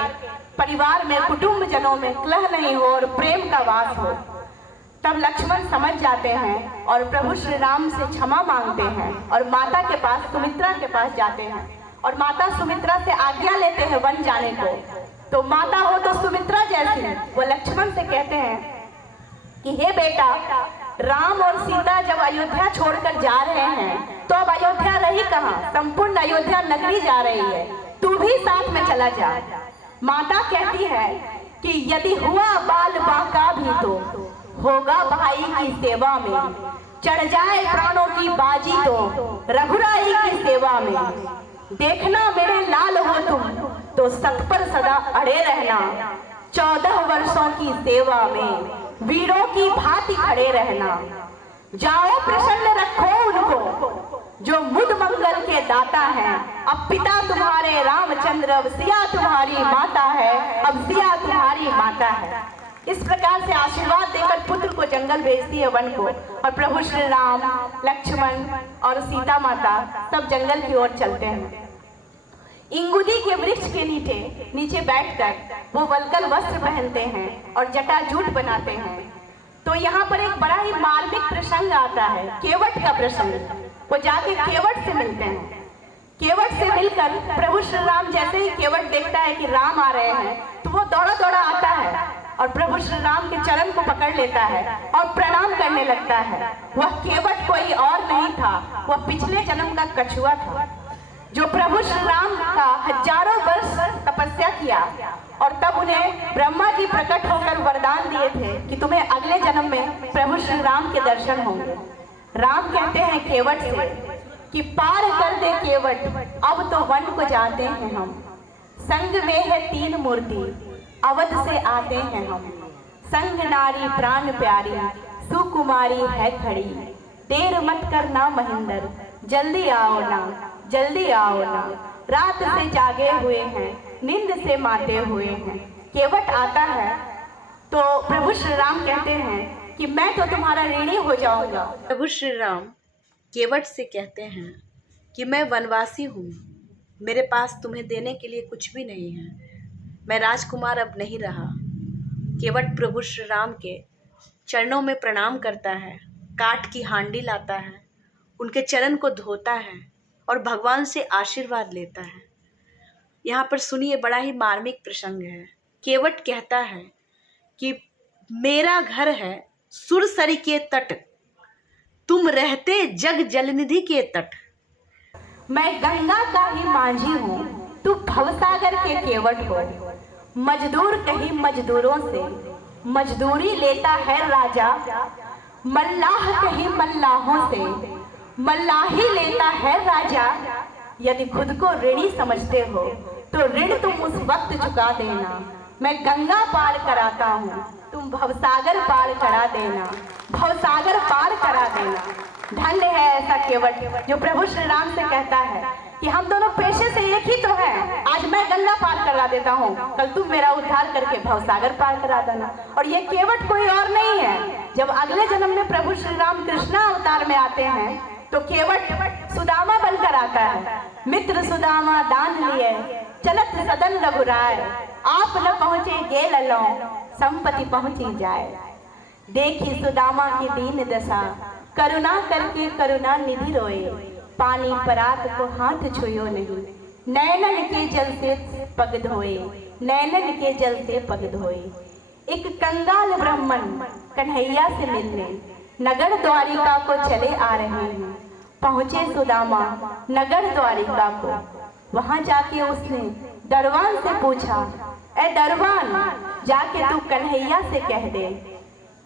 परिवार में, कुटुंब जनों में कलह नहीं हो और प्रेम का वास हो। तब लक्ष्मण समझ जाते हैं और प्रभु श्री राम से क्षमा मांगते हैं और माता के पास, सुमित्रा के पास जाते हैं और माता सुमित्रा से आज्ञा लेते हैं वन जाने को। तो माता हो तो सुमित्रा जैसी, वो लक्ष्मण से कहते हैं कि हे बेटा, राम और सीता जब अयोध्या छोड़कर जा रहे हैं तो अब अयोध्या रही कहाँ? संपूर्ण अयोध्या नगरी जा रही है, तू भी साथ में चला जा। माता कहती है कि यदि हुआ बाल बांका भी तो होगा भाई की सेवा में, चढ़ जाए प्राणों की बाजी तो रघुराई की सेवा में। देखना मेरे लाल हो तुम तो सत पर सदा अड़े रहना, 14 वर्षों की सेवा में वीरों की भांति खड़े रहना। जाओ प्रसन्न रखो उनको जो मुद मंगल के दाता हैं। अब पिता तुम्हारे रामचंद्र, अब सिया तुम्हारी माता है, अब सिया तुम्हारी माता है। इस प्रकार से आशीर्वाद देकर पुत्र को जंगल भेजती है, वन को, और प्रभु श्री राम, लक्ष्मण और सीता माता सब जंगल की ओर चलते हैं। इंगुदी के वृक्ष के नीचे बैठकर वो वल्कल वस्त्र पहनते हैं और जटाजूट बनाते हैं। तो यहाँ पर एक बड़ा ही मार्मिक प्रसंग आता है, केवट का प्रसंग। वो जाके केवट से मिलते हैं। केवट से मिलकर प्रभु श्री राम जैसे ही केवट देखता है कि राम आ रहे हैं तो वो दौड़ा दौड़ा आता है और प्रभु श्री राम के चरण को पकड़ लेता है और प्रणाम करने लगता है। वह केवट कोई और नहीं था, वह पिछले जन्म का कछुआ था जो प्रभु श्री राम का हजारों वर्ष तपस्या किया और तब उन्हें ब्रह्मा जी प्रकट होकर वरदान दिए थे कि तुम्हें अगले जन्म में प्रभु श्री राम के दर्शन होंगे। राम कहते हैं केवट से कि पार कर दे केवट, अब तो वन को जाते हैं हम। संग में है 3 मूर्ति, अवध से आते हैं हम। संग नारी प्राण प्यारी, सुकुमारी है खड़ी। देर मत करना महेंद्र, जल्दी आओ ना, जल्दी आओ ना। रात से जागे हुए हैं, नींद से माते हुए हैं। केवट आता है तो प्रभु श्री राम कहते हैं कि मैं तो तुम्हारा ऋणी हो जाऊंगा। प्रभु श्री राम केवट से कहते हैं कि मैं वनवासी हूँ, मेरे पास तुम्हें देने के लिए कुछ भी नहीं है, मैं राजकुमार अब नहीं रहा, केवट प्रभु श्री राम के चरणों में प्रणाम करता है, काठ की हांडी लाता है, उनके चरण को धोता है और भगवान से आशीर्वाद लेता है। यहाँ पर सुनिए, बड़ा ही मार्मिक प्रसंग है। केवट कहता है कि मेरा घर है सुरसरी के तट, तुम रहते जग जलनिधि के तट। मैं गंगा का ही माझी हूँ, तू भवसागर के केवट हो। मजदूर कहीं मजदूरों से मजदूरी लेता है राजा, मल्लाह कहीं मल्लाहों से मल्लाही लेता है राजा। यदि खुद को ऋणी समझते हो तो ऋण तुम उस वक्त चुका देना। मैं गंगा पार कराता हूँ, तुम भवसागर पार करा देना, भवसागर पार करा देना। धन्य है ऐसा केवट जो प्रभु श्री राम से कहता है कि हम दोनों पेशे से एक ही तो हैं। आज मैं गंगा पार करा देता हूँ, कल तुम मेरा उद्धार करके भवसागर पार करा देना। और ये केवट कोई और नहीं है। जब अगले जन्म में प्रभु श्री राम कृष्णा अवतार में आते हैं तो केवट सुदामा बनकर आता है। मित्र सुदामा दान लिए चलत सदन रघुराय, आप न पहुँचे गे ललो संपत्ति पहुँची जाए। देखी सुदामा की दीन दशा, करुणा करके करुणा निधि रोए। पानी परात को हाथ छुयो नहीं, नैनन के जल से पग धोए, नैनन के जल से पग धोए। एक कंगाल ब्राह्मण कन्हैया से मिलने नगर द्वारिका को चले आ रहे हैं। पहुंचे सुदामा नगर द्वारिका को, वहां जाके उसने दरबान से पूछा, ए दरबान, जाके तू कन्हैया से कह दे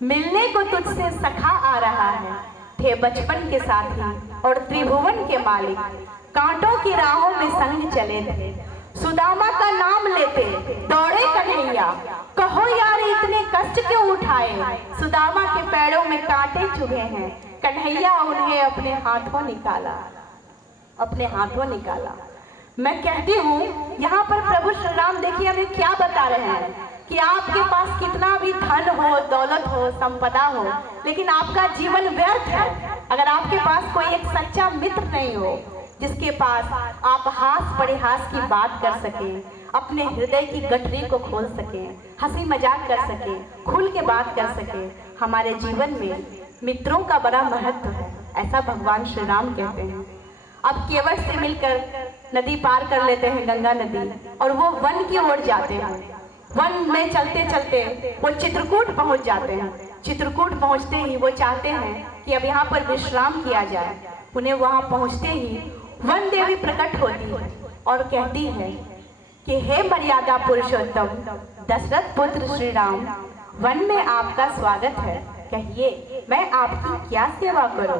मिलने को तुझसे सखा आ रहा है। थे बचपन के साथी और त्रिभुवन के मालिक, कांटों की राहों में संग चले थे। सुदामा का नाम लेते दौड़े कन्हैया, कहो यार इतने कष्ट क्यों उठाए। सुदामा के पैरों में कांटे चुभे हैं, कन्हैया उन्हें अपने हाथों निकाला, अपने हाथों निकाला। मैं कहती हूँ यहाँ पर प्रभु श्री राम देखिए हमें क्या बता रहे हैं कि आपके पास कितना भी धन हो, दौलत हो, संपदा हो, लेकिन आपका जीवन व्यर्थ है अगर आपके पास कोई एक सच्चा मित्र नहीं हो जिसके पास आप हास परिहास की बात कर सकें, अपने हृदय की गठरी को खोल सकें, हंसी मजाक कर सकें, खुल के बात कर सकें। हमारे जीवन में मित्रों का बड़ा महत्व है, ऐसा भगवान श्री राम कहते हैं। अब केवट से मिलकर नदी पार कर लेते हैं, गंगा नदी, और वो वन की ओर जाते हैं। वन में चलते चलते वो चित्रकूट पहुंच जाते हैं। चित्रकूट पहुंचते ही वो चाहते हैं कि अब यहाँ पर विश्राम किया जाए। उन्हें वहाँ पहुंचते ही वन देवी प्रकट होती है और कहती है कि हे मर्यादा पुरुषोत्तम दशरथ पुत्र श्री राम, वन में आपका स्वागत है, कहिए मैं आपकी क्या सेवा करूं।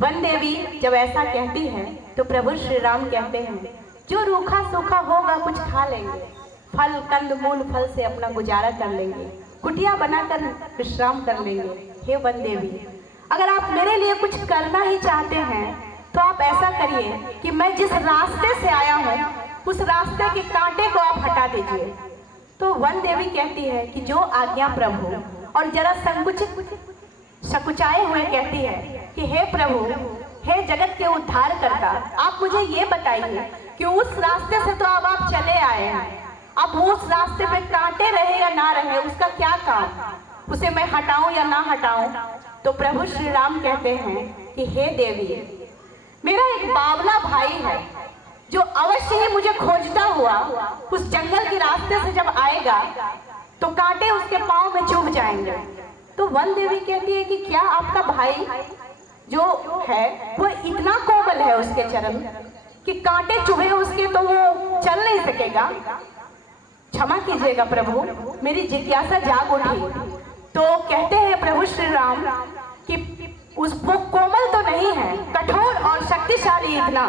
वन देवी जब ऐसा कहती है तो प्रभु श्री राम कहते हैं, जो रूखा सूखा होगा कुछ खा लेंगे, फल कंद मूल फल से अपना गुजारा कर लेंगे, कुटिया बनाकर विश्राम कर लेंगे। हे वन देवी, अगर आप मेरे लिए कुछ करना ही चाहते हैं तो आप ऐसा करिए कि मैं जिस रास्ते से आया हूँ उस रास्ते के कांटे को आप हटा दीजिए। तो वन देवी कहती है कि जो आज्ञा प्रभु, और जरा संकुचित सकुचाए हुए कहती है कि हे प्रभु, हे जगत के उद्धार करता, आप मुझे ये बताइए कि उस रास्ते से तो अब आप चले आए हैं, अब उस रास्ते पे कांटे रहे या ना रहे उसका क्या काम, उसे मैं हटाऊं या ना हटाऊं। तो प्रभु श्री राम कहते हैं कि हे देवी, मेरा एक बावला भाई है जो अवश्य ही मुझे खोजता हुआ उस जंगल के रास्ते से जब आएगा तो कांटे उसके पांव में चुभ जाएंगे। तो वन देवी कहती है कि क्या आपका भाई जो है वो इतना कोमल है उसके चरण कि कांटे चुभे उसके तो वो चल नहीं सकेगा। क्षमा कीजिएगा प्रभु, मेरी जिज्ञासा जाग उठी। तो कहते हैं प्रभु श्री राम कि वो कोमल तो नहीं है, कठोर और शक्तिशाली इतना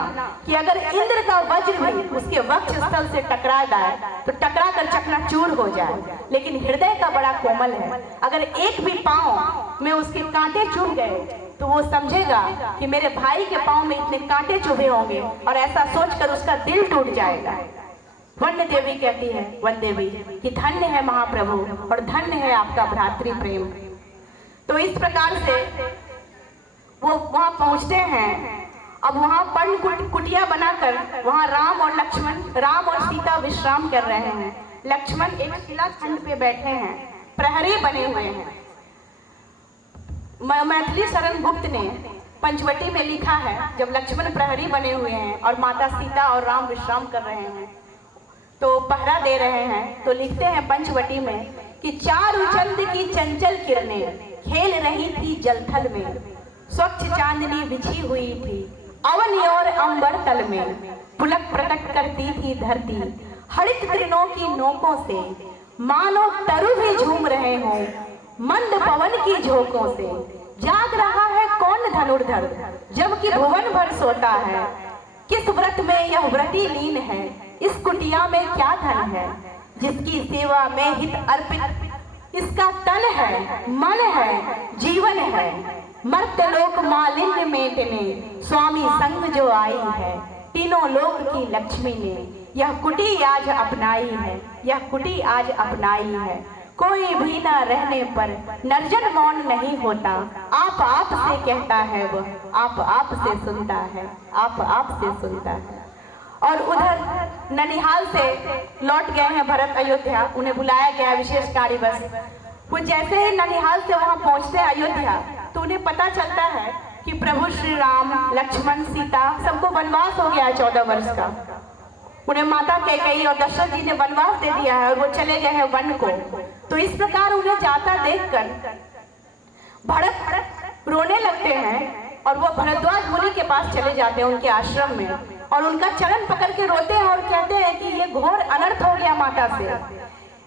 कि अगर इंद्र का वज्र भी उसके वक्ष स्थल से टकरा जाए तो टकरा कर चकनाचूर हो जाए, लेकिन हृदय का बड़ा कोमल है। अगर एक भी पांव में उसके कांटे चुभ गए तो वो समझेगा कि मेरे भाई के पांव में इतने कांटे चुभे होंगे, और ऐसा सोचकर उसका दिल टूट जाएगा। वन देवी कहती है, वन देवी कि धन्य है महाप्रभु और धन्य है आपका भ्रातृ प्रेम। तो इस प्रकार से वो वहां पहुंचते हैं। अब वहां पर्ण कुटिया बनाकर वहां राम और सीता विश्राम कर रहे हैं। लक्ष्मण एक शिलाखंड पे बैठे हैं, प्रहरी बने हुए हैं। मैथिली शरण गुप्त ने पंचवटी में लिखा है, जब लक्ष्मण प्रहरी बने हुए हैं और माता सीता और राम विश्राम कर रहे हैं, तो पहरा दे रहे हैं, तो लिखते हैं पंचवटी में कि चारु चंद की चंचल किरणें खेल रही थी जलथल में, स्वच्छ चांदनी बिछी हुई थी अवन और अंबर तल में, पुलक प्रकट करती थी धरती हरित तृणों की नोकों से, मानो तरु भी झूम रहे हों मंद पवन की झोंकों से, जाग रहा है कौन धनुर्धर जबकि भुवन भर सोता है, किस व्रत में यह व्रती लीन है, इस कुटिया में क्या धन है, जिसकी सेवा में हित अर्पित इसका तन है मन है जीवन है, मर्त्यलोक मालिन्य मेटने स्वामी संग जो आई है, तीनों लोक की लक्ष्मी ने यह कुटी आज अपनाई है, यह कुटी आज अपनाई है, कोई भी न रहने पर निर्जन मौन नहीं होता, आप से कहता है वह, आप से सुनता है, आप से सुनता है। और उधर ननिहाल से लौट गए हैं भरत अयोध्या, उन्हें बुलाया गया विशेष कार्य बस। वो जैसे ही ननिहाल से वहां पहुंचते हैं अयोध्या, तो उन्हें पता चलता है कि प्रभु श्री राम लक्ष्मण सीता सबको वनवास हो गया है 14 वर्ष का। उन्हें माता कैकेयी और दशरथ जी ने वनवास दे दिया है और वो चले गए हैं वन को। तो इस प्रकार उन्हें जाता देखकर भरत रोने लगते हैं और वो भरद्वाज मुनि के पास चले जाते हैं उनके आश्रम में, और उनका चरण पकड़ के रोते हैं और कहते हैं कि ये घोर अनर्थ हो गया माता से।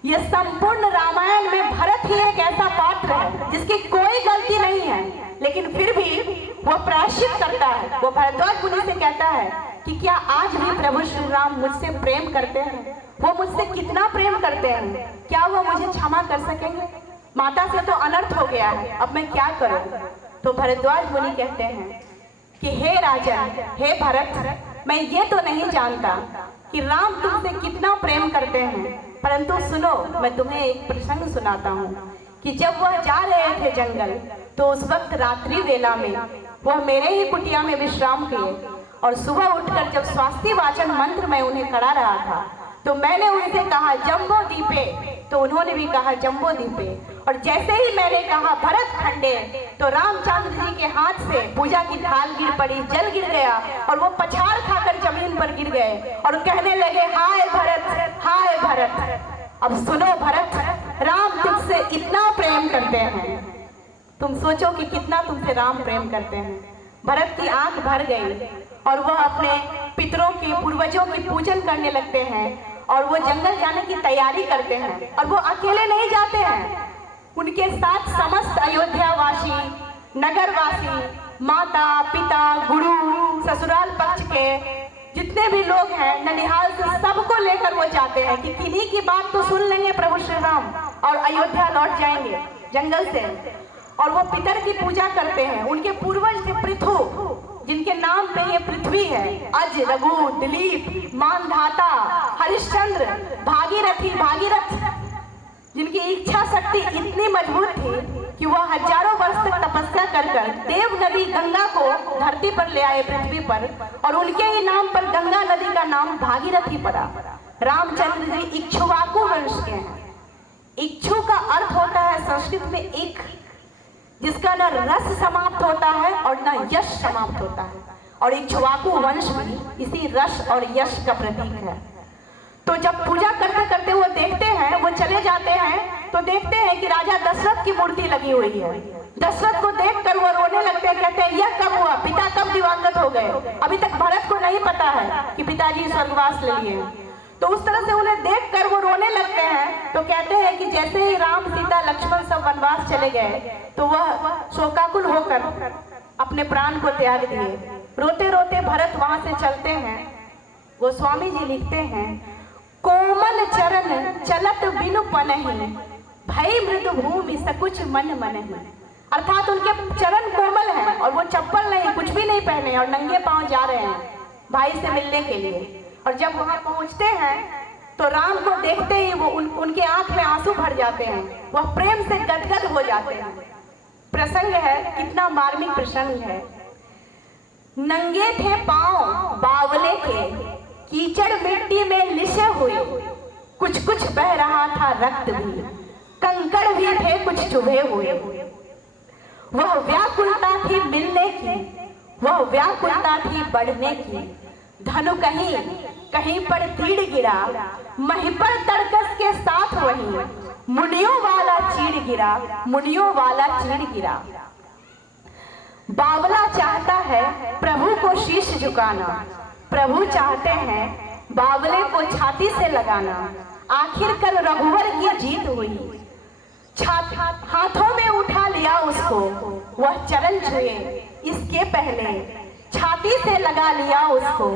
ये संपूर्ण रामायण में भरत ही एक ऐसा पात्र है जिसकी कोई गलती नहीं है, लेकिन फिर भी वो प्रायश्चित करता है। वो भरद्वाज मुनि से कहता है कि क्या आज भी प्रभु श्री राम मुझसे प्रेम करते हैं, वो मुझसे कितना प्रेम करते हैं, क्या वो मुझे क्षमा कर सकेंगे? माता से तो अनर्थ हो गया है, अब मैं क्या करूं? तो भरद्वाज मुनि कहते हैं कि हे राजन, हे भरत, मैं ये तो नहीं जानता कि राम तुमसे कितना प्रेम करते हैं, परंतु सुनो, मैं तुम्हें एक प्रसंग सुनाता हूँ कि जब वह जा रहे थे जंगल, तो उस वक्त रात्रि वेला में वह मेरे ही कुटिया में विश्राम किए, और सुबह उठकर जब स्वास्ति वाचन मंत्र में उन्हें करा रहा था, तो मैंने उनसे कहा जम्बो दीपे, तो उन्होंने भी कहा जम्बो दीपे। और जैसे ही मैंने कहा भरत खंडे, तो रामचंद्र जी के हाथ से पूजा की थाल गिर पड़ी, जल गिर गया और वो पछाड़ खाकर जमीन पर गिर गए और कहने लगे हाय भरत, हाय भरत। अब सुनो भरत, राम तुमसे इतना प्रेम करते हैं, तुम सोचो कि कितना तुमसे राम प्रेम करते हैं। भरत की आंख भर गई और वह अपने पितरों की पूर्वजों की पूजन करने लगते हैं और वो जंगल जाने की तैयारी करते हैं। और वो अकेले नहीं जाते हैं, उनके साथ समस्त अयोध्यावासी, नगरवासी, माता पिता, गुरु, ससुराल पक्ष के जितने भी लोग हैं ननिहाल से, सबको लेकर वो जाते हैं कि किन्हीं की बात तो सुन लेंगे प्रभु श्री राम और अयोध्या लौट जाएंगे जंगल से। और वो पितर की पूजा करते हैं, उनके पूर्वज थे पृथु, जिनके नाम पे ये पृथ्वी है, अज, रघु, दिलीप, मानधाता, हरिश्चंद्र, भागीरथ, जिनकी इच्छा शक्ति इतनी मजबूत थी कि वह हजारों वर्ष तक तपस्या कर देव नदी गंगा को धरती पर ले आए पृथ्वी पर, और उनके ही नाम पर गंगा नदी का नाम भागीरथी पड़ा। रामचंद्र जी इक्ष्वाकु वंश के हैं। इक्ष्व का अर्थ होता है संस्कृत में एक, जिसका न रस समाप्त होता है और न यश समाप्त होता है, और इक्ष्वाकु वंश भी इसी रस और यश का प्रतीक है। तो जब पूजा करते करते वो देखते हैं, वो चले जाते हैं तो देखते हैं कि राजा दशरथ की मूर्ति लगी हुई है। दशरथ को देखकर वो रोने लगते हैं, कहते हैं यह कब हुआ, पिता कब दिवंगत हो गए? अभी तक भरत को नहीं पता है कि पिताजी स्वर्गवास ले लिए। तो उस तरह से उन्हें देखकर वो रोने लगते हैं। तो कहते हैं कि जैसे ही राम, सीता, लक्ष्मण सब वनवास चले गए, तो वह शोकाकुल होकर अपने प्राण को त्याग दिए। रोते रोते भरत वहां से चलते हैं। गोस्वामी जी लिखते हैं, कोमल चरण चलत बिनु पनहि, भई मृदु भूमि सकुच मन मनहि। अर्थात उनके चरण कोमल हैं और वो चप्पल नहीं, कुछ भी नहीं पहने और नंगे पांव जा रहे हैं भाई से मिलने के लिए। और जब वहां पहुंचते हैं तो राम को देखते ही वो उनके आंख में आंसू भर जाते हैं, वह प्रेम से गदगद हो जाते हैं। प्रसंग है, कितना मार्मिक प्रसंग है। नंगे थे पांव बावले के, कीचड़ मिट्टी में लिसे हुए, कुछ कुछ बह रहा था रक्त भी, कंकड़ भी थे कुछ चुभे हुए। वह व्याकुलता थी मिलने की, वह व्याकुलता थी बढ़ने की। धनु कहीं कहीं पर तीर गिरा, महिपर तड़कस के साथ वही मुनियों वाला चीड़ गिरा, मुनियों वाला चीड़ गिरा। बावला चाहता है प्रभु को शीश झुकाना, प्रभु चाहते हैं बावले को छाती से लगाना। आखिर कर रघुवर की जीत हुई, हाथों में उठा लिया उसको, वह चरण छुए इसके पहले छाती से लगा लिया उसको।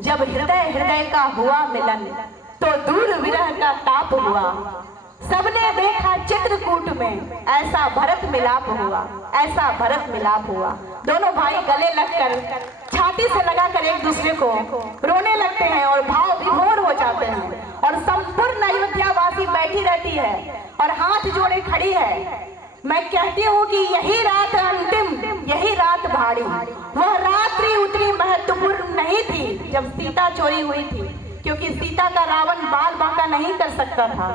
जब हृदय हृदय का हुआ मिलन तो दूर विरह का ताप हुआ। सबने देखा चित्रकूट में ऐसा भरत मिलाप हुआ, ऐसा भरत मिलाप हुआ। दोनों भाई गले लगकर छाती से लगाकर एक दूसरे को रोने लगते हैं और भाव विभोर हो जाते हैं। और संपूर्ण अयोध्या वासी बैठी रहती है और हाथ जोड़े खड़ी है। मैं कहती हूँ कि यही रात अंतिम, यही रात भारी। वह रात्रि उतनी महत्वपूर्ण नहीं थी जब सीता चोरी हुई थी, क्योंकि सीता का रावण बाल बांका नहीं कर सकता था।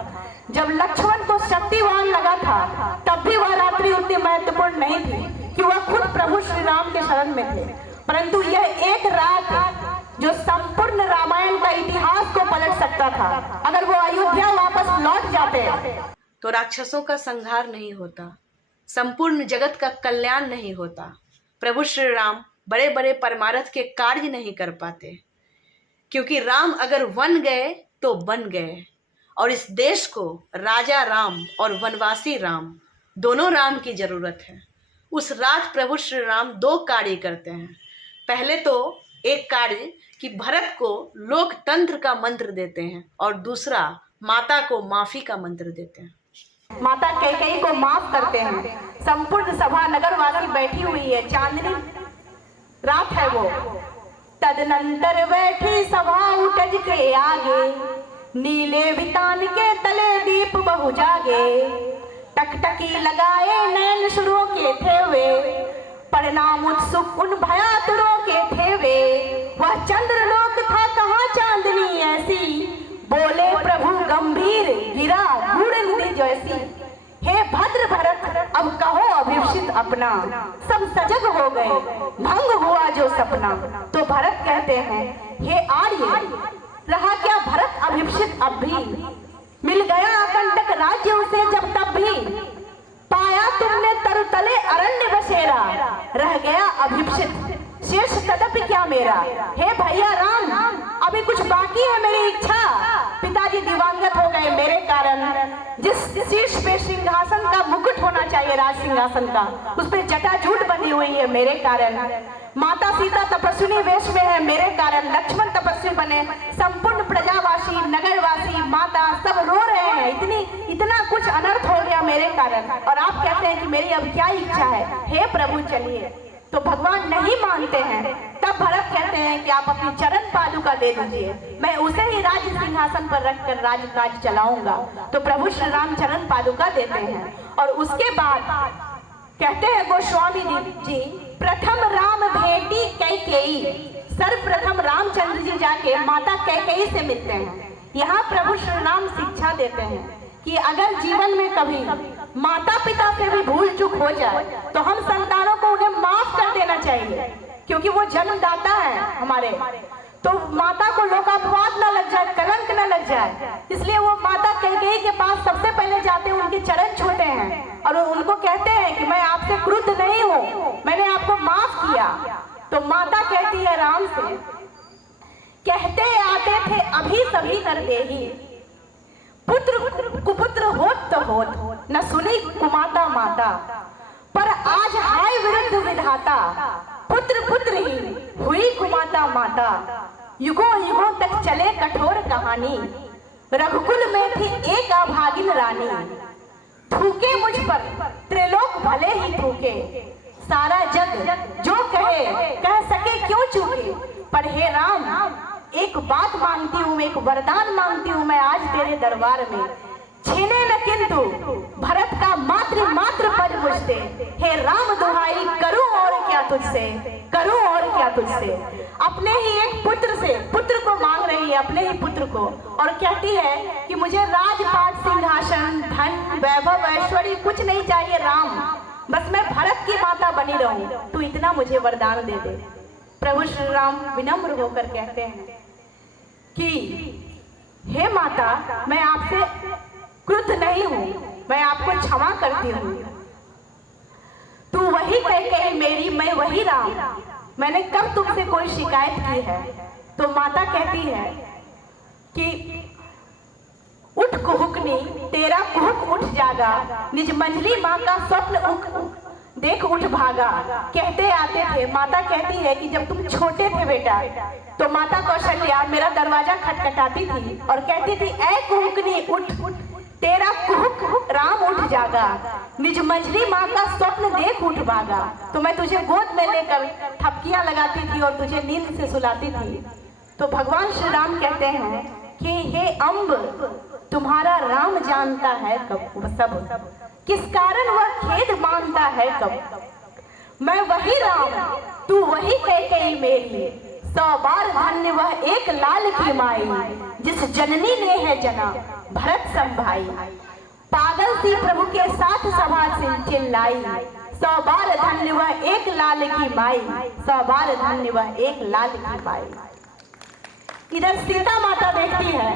जब लक्ष्मण को शक्तिवान लगा था तब भी वह रात्रि उतनी महत्वपूर्ण नहीं थी कि वह खुद प्रभु श्री राम के शरण में थे। परंतु यह एक रात जो संपूर्ण रामायण का इतिहास को पलट सकता था। अगर वो अयोध्या वापस लौट जाते तो राक्षसों का संहार नहीं होता, संपूर्ण जगत का कल्याण नहीं होता, प्रभु श्री राम बड़े बड़े परमारथ के कार्य नहीं कर पाते। क्योंकि राम अगर वन गए तो बन गए, और इस देश को राजा राम और वनवासी राम, दोनों राम की जरूरत है। उस रात प्रभु श्री राम दो कार्य करते हैं। पहले तो एक कार्य कि भरत को लोकतंत्र का मंत्र देते हैं, और दूसरा माता को माफी का मंत्र देते हैं। माता कैकेयी को माफ करते हैं। संपूर्ण सभा नगरवासी बैठी हुई है, चांदनी रात है वो। तदनंतर बैठी सभा उठज के आगे, नीले वितान के तले दीप बहु जागे। टकटकी लगाए नयन शुरों के थे वे, परिणाम उत्सुक उन भयातुरों के थे वे। वह चंद्रलोक था कहाँ चांदनी ऐसी, बोले प्रभु गंभीर गिरा गूढ़ नदी जैसी। हे भद्र भरत अब कहो अभिषित अपना, सब सजग हो गए भंग हुआ जो सपना। तो भरत कहते हैं हे आर्य, रहा क्या भरत अभिषित अब भी, मिल गया अकंटक राज्य उसे जब तब भी। पाया तुमने तरुतले अरण्य बसेरा, रह गया अभिषित शेष कदपि क्या मेरा। हे भैया राम अभी कुछ बाकी है मेरी इच्छा, पिताजी दिवंगत हो गए मेरे कारण। जिस शीर्ष पे सिंहासन का मुकुट होना चाहिए राज सिंहासन का, उस पे जटाजूट बनी हुई है मेरे कारण। माता सीता तपस्विनी वेश में है मेरे कारण, लक्ष्मण तपस्वी बने, संपूर्ण प्रजावासी नगरवासी माता सब रो रहे हैं, इतना कुछ अनर्थ हो गया मेरे कारण। और आप कहते हैं कि मेरी अब क्या इच्छा है, हे प्रभु चलिए। तो भगवान नहीं मानते हैं। तब भरत कहते हैं कि आप अपनी चरण पादुका दे दीजिए, मैं उसे ही राज सिंहासन पर रखकर राज चलाऊंगा। तो प्रभु श्री राम चरण पादुका देते हैं। और उसके बाद कहते हैं गोस्वामी जी, प्रथम राम भेटी कैकेयी, सर्वप्रथम रामचंद्र जी जाके माता कैकेयी से मिलते हैं। यहाँ प्रभु श्री राम शिक्षा देते हैं कि अगर जीवन में कभी माता पिता से भी भूल चूक हो जाए तो हम संतानों को उन्हें माफ कर देना चाहिए, क्योंकि वो जन्मदाता है हमारे। तो माता को लोकापवाद न लग जाए, कलंक न लग जाए, इसलिए वो माता कैकेयी के पास सबसे पहले जाते हैं, उनके चरण छूते हैं और उनको कहते हैं कि मैं आपसे क्रुद्ध नहीं हूँ, मैंने आपको माफ किया। तो माता कहती है राम से, कहते आते थे अभी सभी कर देही, पुत्र कुपुत्र होत तो होत, न सुनी कुमाता माता, पर आज हाय विरुद्ध विधाता, पुत्र पुत्र ही हुई कुमाता माता। युगों युगों तक चले कठोर कहानी, रघुकुल में थी एक अभागिन रानी। थूके मुझ पर त्रिलोक भले ही थूके, सारा जग जो कहे कह सके क्यों चूके। पर हे राम एक बात मांगती हूँ, एक वरदान मांगती हूँ मैं आज तेरे दरबार में, छीने न किंतु भरत का मात्र मात्र पद मुझसे। हे राम दुहाई करूं और क्या तुझसे, करूं और क्या तुझसे। अपने ही एक पुत्र से, पुत्र को मांग रही अपने ही पुत्र को और कहती है कि मुझे राजपाट, सिंहासन, धन, वैभव, ऐश्वर्य कुछ नहीं चाहिए राम, बस मैं भरत की माता बनी रहूं, तू इतना मुझे वरदान दे दे। प्रभु श्री राम विनम्र होकर कहते हैं कि हे माता, मैं आपसे क्रुद्ध नहीं हूं, मैं आपको क्षमा करती हूँ। तू वही कैकेयी मेरी, मैं वही राम, मैंने कब तुमसे कोई शिकायत की है? तो माता कहती है कि उठ कुहुकनी, तेरा कुहुक उठ जागा, निज मंझली माँ का स्वप्न देख उठ भागा। कहते आते थे, माता कहती है कि जब तुम छोटे थे बेटा, तो माता कौशल्या मेरा दरवाजा खटखटाती थी और कहती थी, ऐ कुहुकनी उठ, तेरा कुहुक राम उठ जागा, निज मंझली माँ का स्वप्न देख उठ भागा। तो मैं तुझे गोद में लेकर थपकियां लगाती थी और तुझे नींद से सुलाती थी। तो भगवान श्री राम कहते हैं कि हे अम्ब, तुम्हारा राम जानता है कब सब, किस कारण वह खेद मानता है कब। मैं वही राम, तू वही कैकेयी मेरी, 100 बार धन्य वह एक लाल की माई, जिस जननी ने है जना भरत संभाई। पागल सी प्रभु के साथ सभा से चिल्लाई, 100 बार धन्य वह एक लाल की माई, 100 बार धन्य वह एक लाल की माई। इधर सीता माता देखती है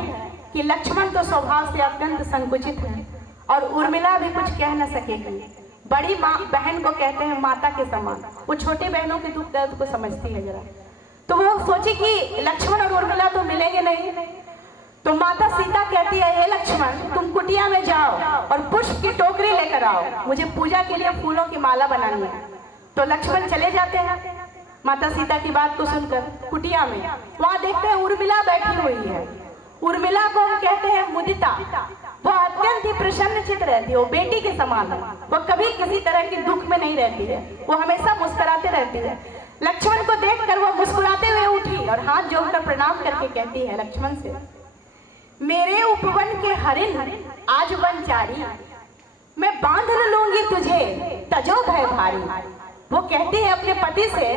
कि लक्ष्मण तो स्वभाव से अत्यंत संकुचित है और उर्मिला भी कुछ कह न सकेगी। बड़ी माँ बहन को कहते हैं माता के समान, वो छोटे बहनों के दुख दर्द को समझती है जरा। तो वो सोची कि लक्ष्मण और उर्मिला तो मिलेंगे नहीं, तो माता सीता कहती है, हे लक्ष्मण, तुम कुटिया में जाओ और पुष्प की टोकरी लेकर आओ, मुझे पूजा के लिए फूलों की माला बनानी है। तो लक्ष्मण चले जाते हैं माता सीता की बात को सुनकर कुटिया में। वहां देखते हैं उर्मिला बैठी हुई है। उर्मिला को हम कहते हैं मुदिता। वो अत्यंत ही प्रसन्न चित्त रहती है, वो बेटी के समान है, वो कभी किसी तरह के दुख में नहीं रहती है, वो हमेशा मुस्कुराते रहती है। लक्ष्मण को देखकर वो मुस्कुराते हुए उठी और हाथ जोड़कर प्रणाम करके कहती है लक्ष्मण से, मेरे उपवन के हरिण आज वनचारी, मैं बांध लूंगी तुझे तजो भय भारी। वो कहती है अपने पति से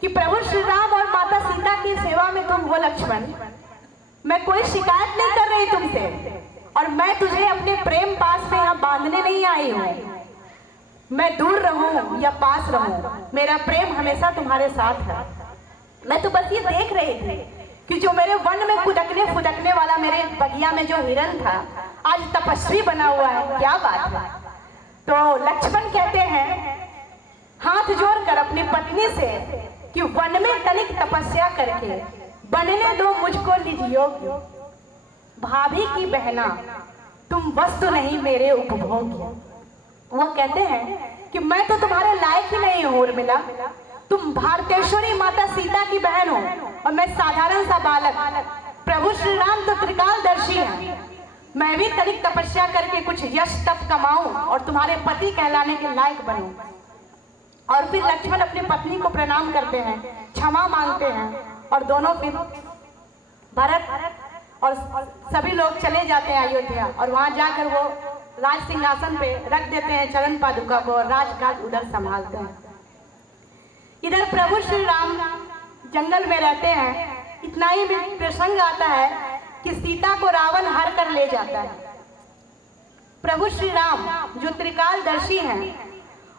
कि प्रभु श्री राम और माता सीता की सेवा में तुम हो लक्ष्मण, मैं कोई शिकायत नहीं कर रही तुमसे, और मैं तुझे अपने प्रेम पास में यहाँ बांधने नहीं आई हूँ। मैं दूर रहूं या पास रहूं, मेरा प्रेम हमेशा तुम्हारे साथ है। मैं तो बस ये देख रही थी कि जो मेरे वन में कुदकने फुदकने वाला मेरे बगिया में जो हिरन था, आज तपस्वी बना हुआ है, क्या बात है। तो लक्ष्मण कहते हैं हाथ जोड़कर अपनी पत्नी से कि वन में तनिक तपस्या करके बनने दो मुझको निज योग्य, भाभी की बहना तुम वस्तु नहीं मेरे उपभोग। वो कहते हैं कि मैं तो तुम्हारे लायक ही नहीं हूँ उर्मिला, तुम भारतेश्वरी माता सीता की बहन हो और मैं साधारण सा बालक। प्रभु श्री राम तो त्रिकालदर्शी हैं, मैं भी तनिक तपस्या करके कुछ यश तप कमाऊं और तुम्हारे पति कहलाने के लायक बनूं। और फिर लक्ष्मण अपनी पत्नी को प्रणाम करते हैं, क्षमा मांगते हैं, और दोनों फिर भरत और सभी लोग चले जाते हैं अयोध्या, और वहां जाकर वो राज सिंहासन पे रख देते हैं चरण पादुका को और राजकाज उधर संभालते हैं। इधर प्रभु श्री राम जंगल में रहते हैं। इतना ही में प्रसंग आता है कि सीता को रावण हर कर ले जाता है। प्रभु श्री राम जो त्रिकालदर्शी हैं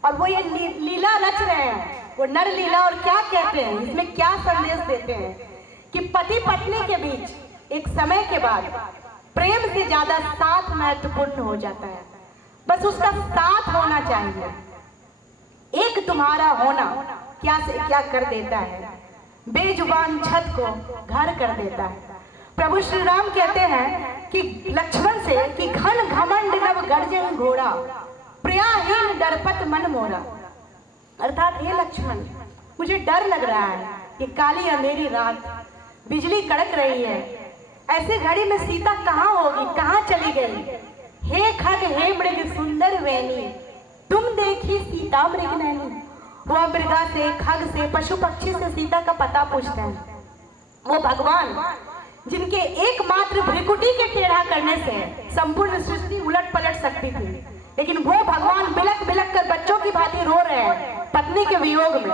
और वो ये लीला रच रहे हैं, वो नर लीला, और क्या कहते हैं, इसमें क्या संदेश देते हैं कि पति पत्नी के बीच एक समय के बाद प्रेम से ज्यादा साथ महत्वपूर्ण हो जाता है। बस उसका साथ होना चाहिए। एक तुम्हारा होना क्या से क्या कर देता है, बेजुबान छत को घर कर देता है। प्रभु श्री राम कहते हैं कि लक्ष्मण से कि घन घमंड नव गर्जन घोड़ा, प्रियाहीन डरपत मन मोरा। अर्थात हे लक्ष्मण, मुझे डर लग रहा है कि काली अंधेरी रात, बिजली कड़क रही है, ऐसे घड़ी में सीता कहाँ होगी, कहाँ चली गई। हे खग हे मृग सुंदर वैनी, तुम देखी सीता मृग नैनी। वो मृगा से, खग से, पशु पक्षी से सीता का पता पूछते हैं। वो भगवान जिनके एकमात्र भ्रिकुटी के टेढ़ा करने से संपूर्ण सृष्टि उलट पलट सकती थी, लेकिन वो भगवान बिलक बिलक कर बच्चों की भांति रो रहे हैं पत्नी के वियोग में।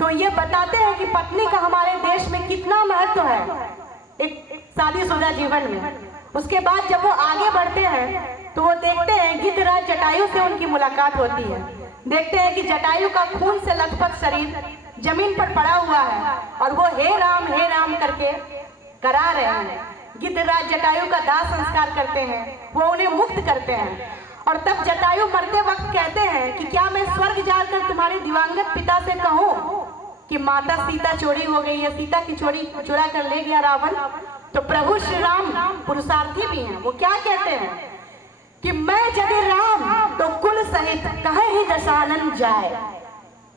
तो ये बताते हैं कि पत्नी का हमारे देश में कितना महत्व है। एक शादीशुदा जीवन में। उसके बाद जब वो आगे बढ़ते हैं तो वो देखते हैं गिद्धराज जटायु से उनकी मुलाकात होती है। देखते हैं कि जटायु का खून से लथपथ शरीर जमीन पर पड़ा हुआ है और वो हे राम करके करा रहे हैं। गिद्धराज जटायु का दाह संस्कार करते हैं, वो उन्हें मुक्त करते हैं। और तब जटायु मरते वक्त कहते हैं कि क्या मैं स्वर्ग जाकर तुम्हारे दिवंगत पिता से कहूं कि माता सीता चोरी हो गई है, सीता की चोरी चुरा कर ले गया रावण। तो प्रभु श्री राम पुरुषार्थी भी हैं, वो क्या कहते हैं कि मैं यदि राम तो कुल सहित कहे ही दशानन जाए,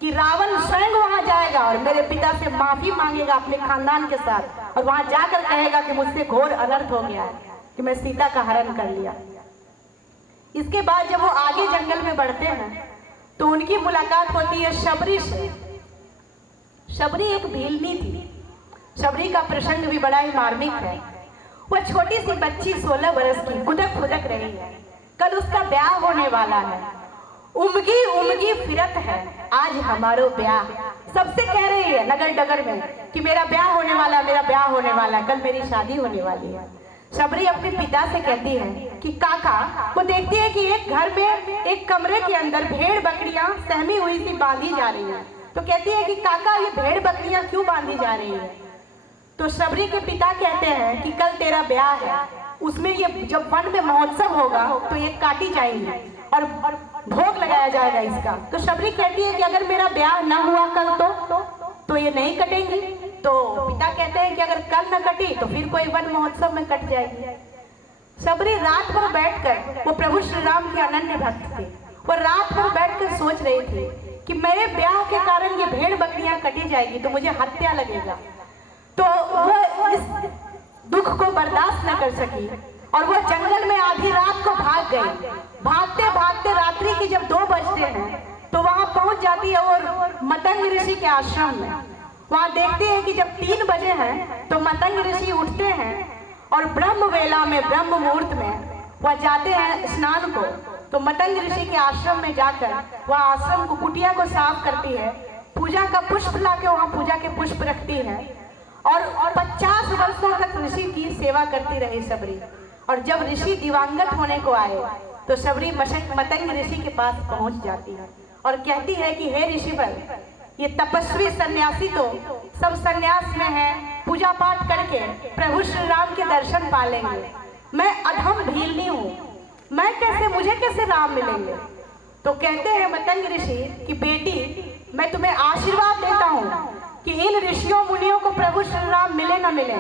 कि रावण स्वयं वहां जाएगा और मेरे पिता से माफी मांगेगा अपने खानदान के साथ, और वहां जाकर कहेगा कि मुझसे घोर अनर्थ हो गया है कि मैं सीता का हरण कर लिया। इसके बाद जब वो आगे जंगल में बढ़ते हैं तो उनकी मुलाकात होती है शबरी से। शबरी एक भीलनी थी। शबरी का प्रसंग भी बड़ा ही मार्मिक है। वह छोटी सी बच्ची 16 वर्ष की गुदक फुदक रही है। कल उसका ब्याह होने वाला है। उमगी उमगी फिरत है आज हमारो ब्याह। सबसे कह रही है नगर डगर में कि मेरा ब्याह होने वाला है, मेरा ब्याह होने वाला है, कल मेरी शादी होने वाली है। शबरी अपने पिता से कहती है कि काका, वो देखती है कि एक घर में एक कमरे के अंदर भेड़ बकरियां सहमी हुई सी बांधी जा रही हैं। तो कहती है कि काका ये भेड़ बकरियां क्यों बांधी जा रही हैं? तो शबरी के पिता कहते हैं कि कल तेरा ब्याह है, उसमें ये जब वन में महोत्सव होगा तो ये काटी जाएंगी और भोग लगाया जाएगा इसका। तो शबरी कहती है कि अगर मेरा ब्याह ना हुआ कल तो ये नहीं कटेंगी। तो पिता कहते हैं कि अगर कल न कटी तो फिर कोई वन महोत्सव में कट जाएगी। शबरी रात भर बैठकर, वो प्रभु श्री राम के अनन्य भक्त थे, वो रात भर बैठकर सोच रही थी कि मेरे ब्याह के कारण ये भेड़ बकरियां कटी जाएगी तो मुझे हत्या लगेगा। तो वो इस दुख को बर्दाश्त न कर सकी और वो जंगल में आधी रात को भाग गई। भागते भागते रात्रि के जब 2 बजते हैं तो वहां पहुंच जाती है और मतंग ऋषि के आश्रम में। वहां देखते हैं कि जब 3 बजे हैं तो मतंग ऋषि उठते हैं और ब्रह्म वेला में, ब्रह्म मुहूर्त में वह जाते हैं स्नान को। तो मतंग ऋषि के आश्रम में जाकर वह आश्रम को, कुटिया को साफ करती है, पूजा का पुष्प लाके वहां पूजा के पुष्प रखती है और 50 वर्षों तक ऋषि की सेवा करती रही शबरी। और जब ऋषि दिवंगत होने को आए तो शबरी मतंग ऋषि के पास पहुंच जाती है और कहती है कि हे ऋषिवर, ये तपस्वी सन्यासी तो सब सन्यास में है, पूजा पाठ करके प्रभु श्री राम के दर्शन पा लेंगे। मैं अधम भीलनी हूँ, मुझे कैसे राम मिलेंगे? तो कहते हैं मतंग ऋषि कि बेटी, मैं तुम्हें आशीर्वाद देता हूँ कि इन ऋषियों मुनियों को प्रभु श्री राम मिले न मिले,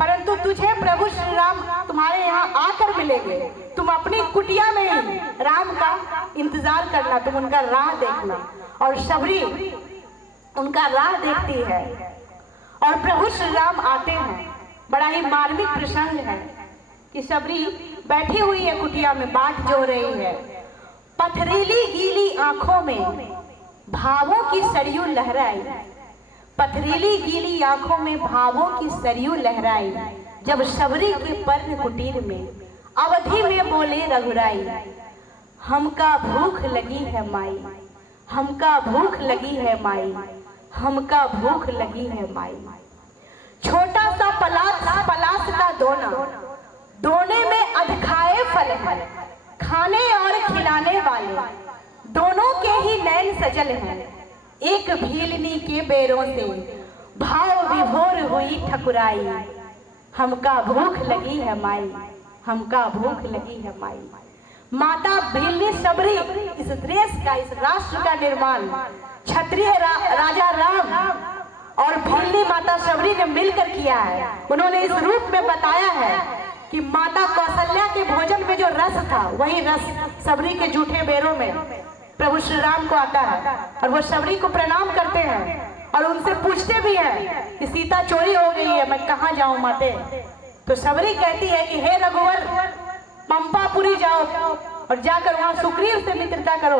परंतु तुझे प्रभु श्री राम तुम्हारे यहाँ आकर मिलेंगे। तुम अपनी कुटिया में ही राम का इंतजार करना, तुम उनका राह देखना। और शबरी उनका राह देखती है और प्रभु श्री राम आते हैं। बड़ा ही मार्मिक प्रसंग है कि शबरी बैठी हुई है कुटिया में, बाट जो रही है। पथरीली गीली आंखों में भावों की सरयू लहराई, पथरीली गीली आंखों में भावों की सरयू लहराई। जब शबरी के पर्ण कुटीर में अवधि में बोले रघुराई, हमका भूख लगी है माई, हमका भूख लगी है माई, हमका भूख लगी है माई। छोटा सा पलास का दोना, दोने में अधखाए फल है, खाने और खिलाने वाले दोनों के ही नैन सजल हैं। एक भीलनी के बेरों से भाव विभोर हुई ठकुराई, हमका भूख लगी है माई, हमका भूख लगी है माई। माता भीलनी शबरी इस देश का, इस राष्ट्र का निर्माण क्षत्रिय राजा राम और भीलनी माता शबरी ने मिलकर किया है। उन्होंने इस रूप में बताया है कि माता कौशल्या के भोजन में जो रस था, वही रस शबरी के जूठे बेरों में प्रभु श्री राम को आता है। और वो शबरी को प्रणाम करते हैं और उनसे पूछते भी हैं कि सीता चोरी हो गई है, मैं कहाँ जाऊं माते? तो शबरी कहती है कि हे रघुवर, पंपापुरी जाओ और जाकर वहां सुग्रीव से मित्रता करो।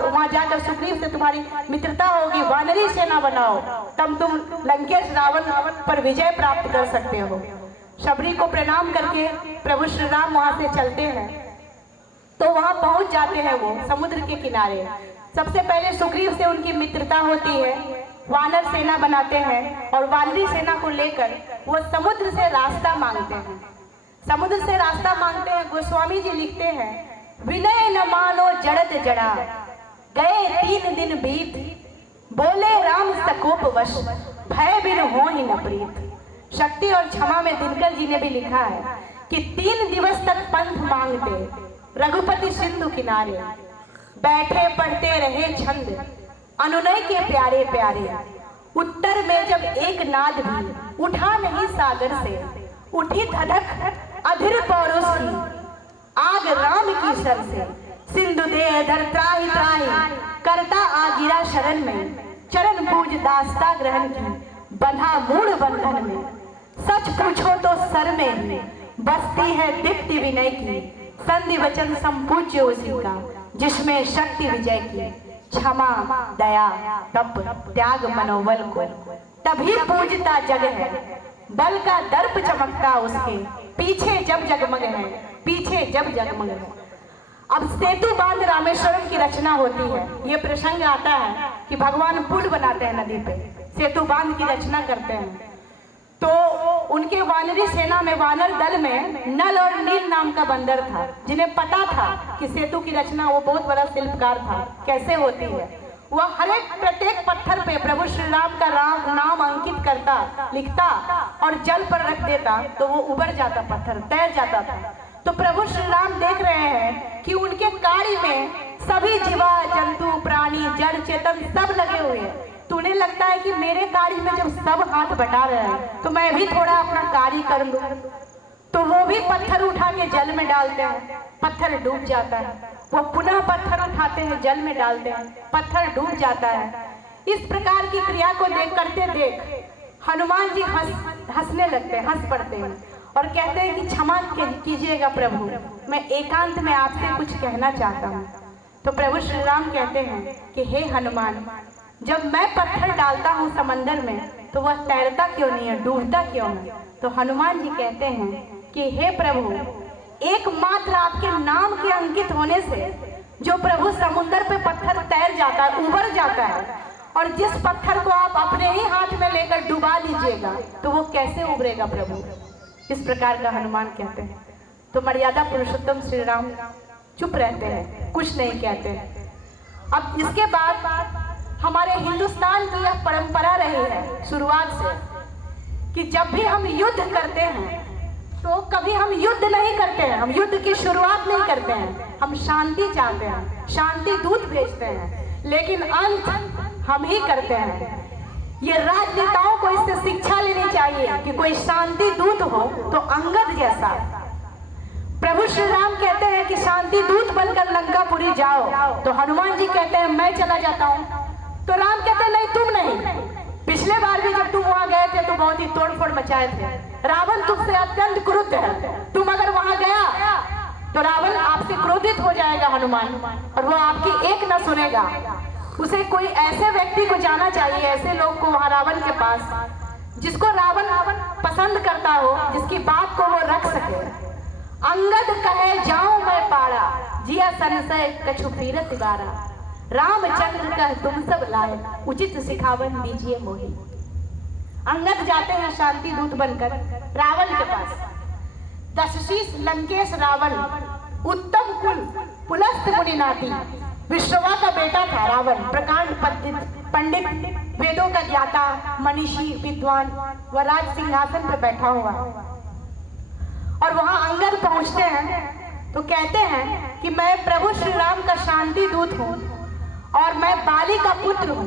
वहां जाकर सुग्रीव से तुम्हारी मित्रता होगी, वानरी सेना बनाओ, तब तुम लंकेश रावण पर विजय प्राप्त कर सकते हो। शबरी को प्रणाम करके प्रभु श्री राम वहां से चलते हैं। तो वहां पहुंच जाते हैं वो समुद्र के किनारे। सबसे पहले सुग्रीव से उनकी मित्रता होती है। वानर सेना बनाते हैं और वानरी सेना को लेकर वो समुद्र से रास्ता मांगते हैं। समुद्र से रास्ता मांगते हैं। गोस्वामी जी लिखते हैं, विनय न मानो जड़त जड़ा, गए 3 दिन बीत, बोले राम सकोप वश, भय बिन हो ही न प्रीत। शक्ति और क्षमा में दिनकर जी ने भी लिखा है कि 3 दिवस तक पंथ मांगते रघुपति सिंधु किनारे, बैठे पढ़ते रहे छंद अनुनय के प्यारे प्यारे। उत्तर में जब एक नाद भी उठा नहीं सागर से, उठी धधक अधीर पौरुष की, आग राम की सर से। सिंधु दे धर त्राहि त्राहि, करता आ गिरा शरण में, चरण पूज दास्ता ग्रहण की, बंधा मूढ़ बंधन में। सच पूछो तो सर में ही बसती है दीप्ति विनय की, संधि वचन संपूज्य उसी का, जिसमें शक्ति विजय की। क्षमा दया तप त्याग मनोबल को, तभी पूजता जग है, बल का दर्प चमकता उसके, पीछे जब जगमग है, पीछे जब जगमग है। अब सेतु बांध रामेश्वरम की रचना होती है। ये प्रसंग आता है कि भगवान पुल बनाते हैं नदी पे, सेतु बांध की रचना करते हैं। तो उनके वानरी सेना में, वानर दल में नल और नील नाम का बंदर था, जिन्हें पता था कि सेतु की रचना, वो बहुत बड़ा शिल्पकार था, कैसे होती है। वह हर एक प्रत्येक पत्थर पे प्रभु श्री राम का नाम अंकित करता, लिखता और जल पर रख देता, तो वो उबर जाता, पत्थर तैर जाता था। तो प्रभु श्री राम देख रहे हैं कि उनके कार्य में सभी जीवा जंतु प्राणी जड़ चेतन सब लगे हुए हैं। तो उन्हें लगता है कि मेरे कार्य में जब सब हाथ बटा रहे हैं तो मैं भी थोड़ा अपना कार्य कर लूं। तो वो भी पत्थर उठा के जल में डालते हैं, पत्थर डूब जाता है। वो पुनः पत्थर उठाते हैं, जल में डालते हैं, पत्थर डूब जाता है। इस प्रकार की क्रिया को देख हनुमान जी हंसने लगते हैं, हंस पड़ते हैं और कहते हैं कि क्षमा कीजिएगा प्रभु, मैं एकांत में आपसे कुछ कहना चाहता हूँ। तो प्रभु श्री राम कहते हैं कि हे हनुमान, जब मैं पत्थर डालता हूँ समंदर में तो वह तैरता क्यों नहीं है, डूबता क्यों है? तो हनुमान जी कहते हैं कि हे प्रभु, एकमात्र आपके नाम के अंकित होने से जो प्रभु समुद्र पे पत्थर तैर जाता है, उबर जाता है, और जिस पत्थर को आप अपने ही हाथ में लेकर डुबा दीजिएगा तो वो कैसे उबरेगा प्रभु? इस प्रकार का हनुमान कहते हैं। तो मर्यादा पुरुषोत्तम श्री राम चुप रहते हैं, कुछ नहीं कहते हैं। अब इसके बाद हमारे हिंदुस्तान की यह परंपरा रही है शुरुआत से कि जब भी हम युद्ध करते हैं तो कभी हम युद्ध नहीं करते हैं, हम युद्ध की शुरुआत नहीं करते हैं, हम शांति चाहते हैं, शांति दूत भेजते हैं, लेकिन अंत हम ही करते हैं। ये राजनेताओं को इससे शिक्षा लेनी चाहिए कि कोई शांति दूत हो तो अंगद जैसा। प्रभु श्री राम कहते हैं कि शांति दूत बनकर लंकापुरी जाओ, तो हनुमान जी कहते हैं मैं चला जाता हूँ। तो राम कहते हैं नहीं, तुम नहीं। पिछले बार भी जब तुम वहां गए थे तो बहुत ही तोड़फोड़ मचाए थे, रावण तुमसे अत्यंत क्रुद्ध है, तुम अगर वहां गया तो रावण आपसे क्रोधित हो जाएगा हनुमान, और वो आपकी एक न सुनेगा। उसे कोई ऐसे व्यक्ति को जाना चाहिए, ऐसे लोग को वहां रावण के पास, जिसको रावण पसंद करता हो, जिसकी बात को वो रख सके। अंगद कहे जाऊं मैं पारा, जिया संशय कछु पीरत बारा, रामचंद्र कह तुम सब लाए, उचित सिखावन दीजिए मोहि। अंगद जाते हैं शांति दूत बनकर रावण के पास। दशशीष लंकेश रावण, उत्तम कुल पुलस्त मुनिनाथी, विश्रवा का बेटा था रावण, प्रकांड पंडित, वेदों का ज्ञाता, मनीषी, विद्वान, वह राज सिंहासन पर बैठा हुआ। और वहां अंगद पहुंचते हैं तो कहते हैं कि मैं प्रभु श्री राम का शांति दूत हूँ और मैं बाली का पुत्र हूँ,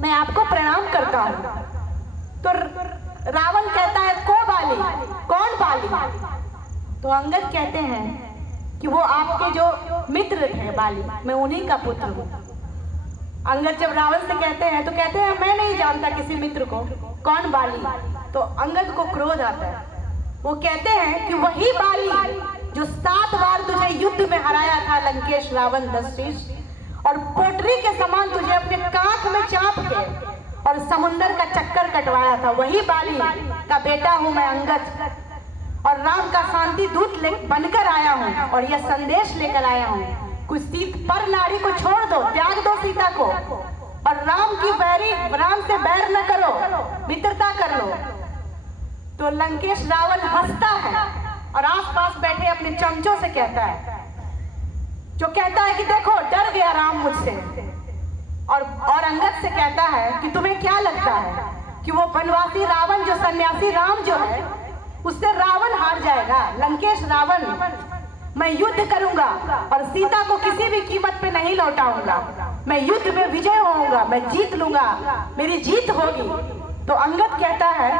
मैं आपको प्रणाम करता हूँ। तो रावण कहता है को बाली, कौन बाली? तो अंगद कहते हैं कि वो आपके जो मित्र थे बाली, मैं उन्हीं का पुत्र हूँ। अंगद जब रावण से कहते हैं तो कहते हैं मैं नहीं जानता किसी मित्र को, कौन बाली? तो अंगद को क्रोध आता है। वो कहते हैं कि वही बाली जो 7 बार तुझे युद्ध में हराया था लंकेश रावण दशशीष, और पोटरी के समान तुझे अपने कांख में चाप के और समुंदर का चक्कर कटवाया था, वही बाली का बेटा हूं मैं अंगद, और राम का शांति दूत बनकर आया हूं और यह संदेश लेकर आया हूं, कुछ पर नारी को छोड़ दो, त्याग दो सीता को और राम से बैर न करो, मित्रता कर लो। तो लंकेश रावण हंसता है और आसपास बैठे अपने चमचों से कहता है, जो कहता है कि देखो डर गया राम मुझसे। और अंगद से कहता है कि तुम्हें क्या लगता है कि वो वनवासी रावण, जो सन्यासी राम जो है, उससे रावण हार जाएगा? लंकेश रावण, मैं युद्ध करूंगा और सीता को किसी भी कीमत पे नहीं लौटाऊंगा। मैं युद्ध में विजय होऊंगा, मैं जीत लूंगा, मेरी जीत होगी। तो अंगद कहता है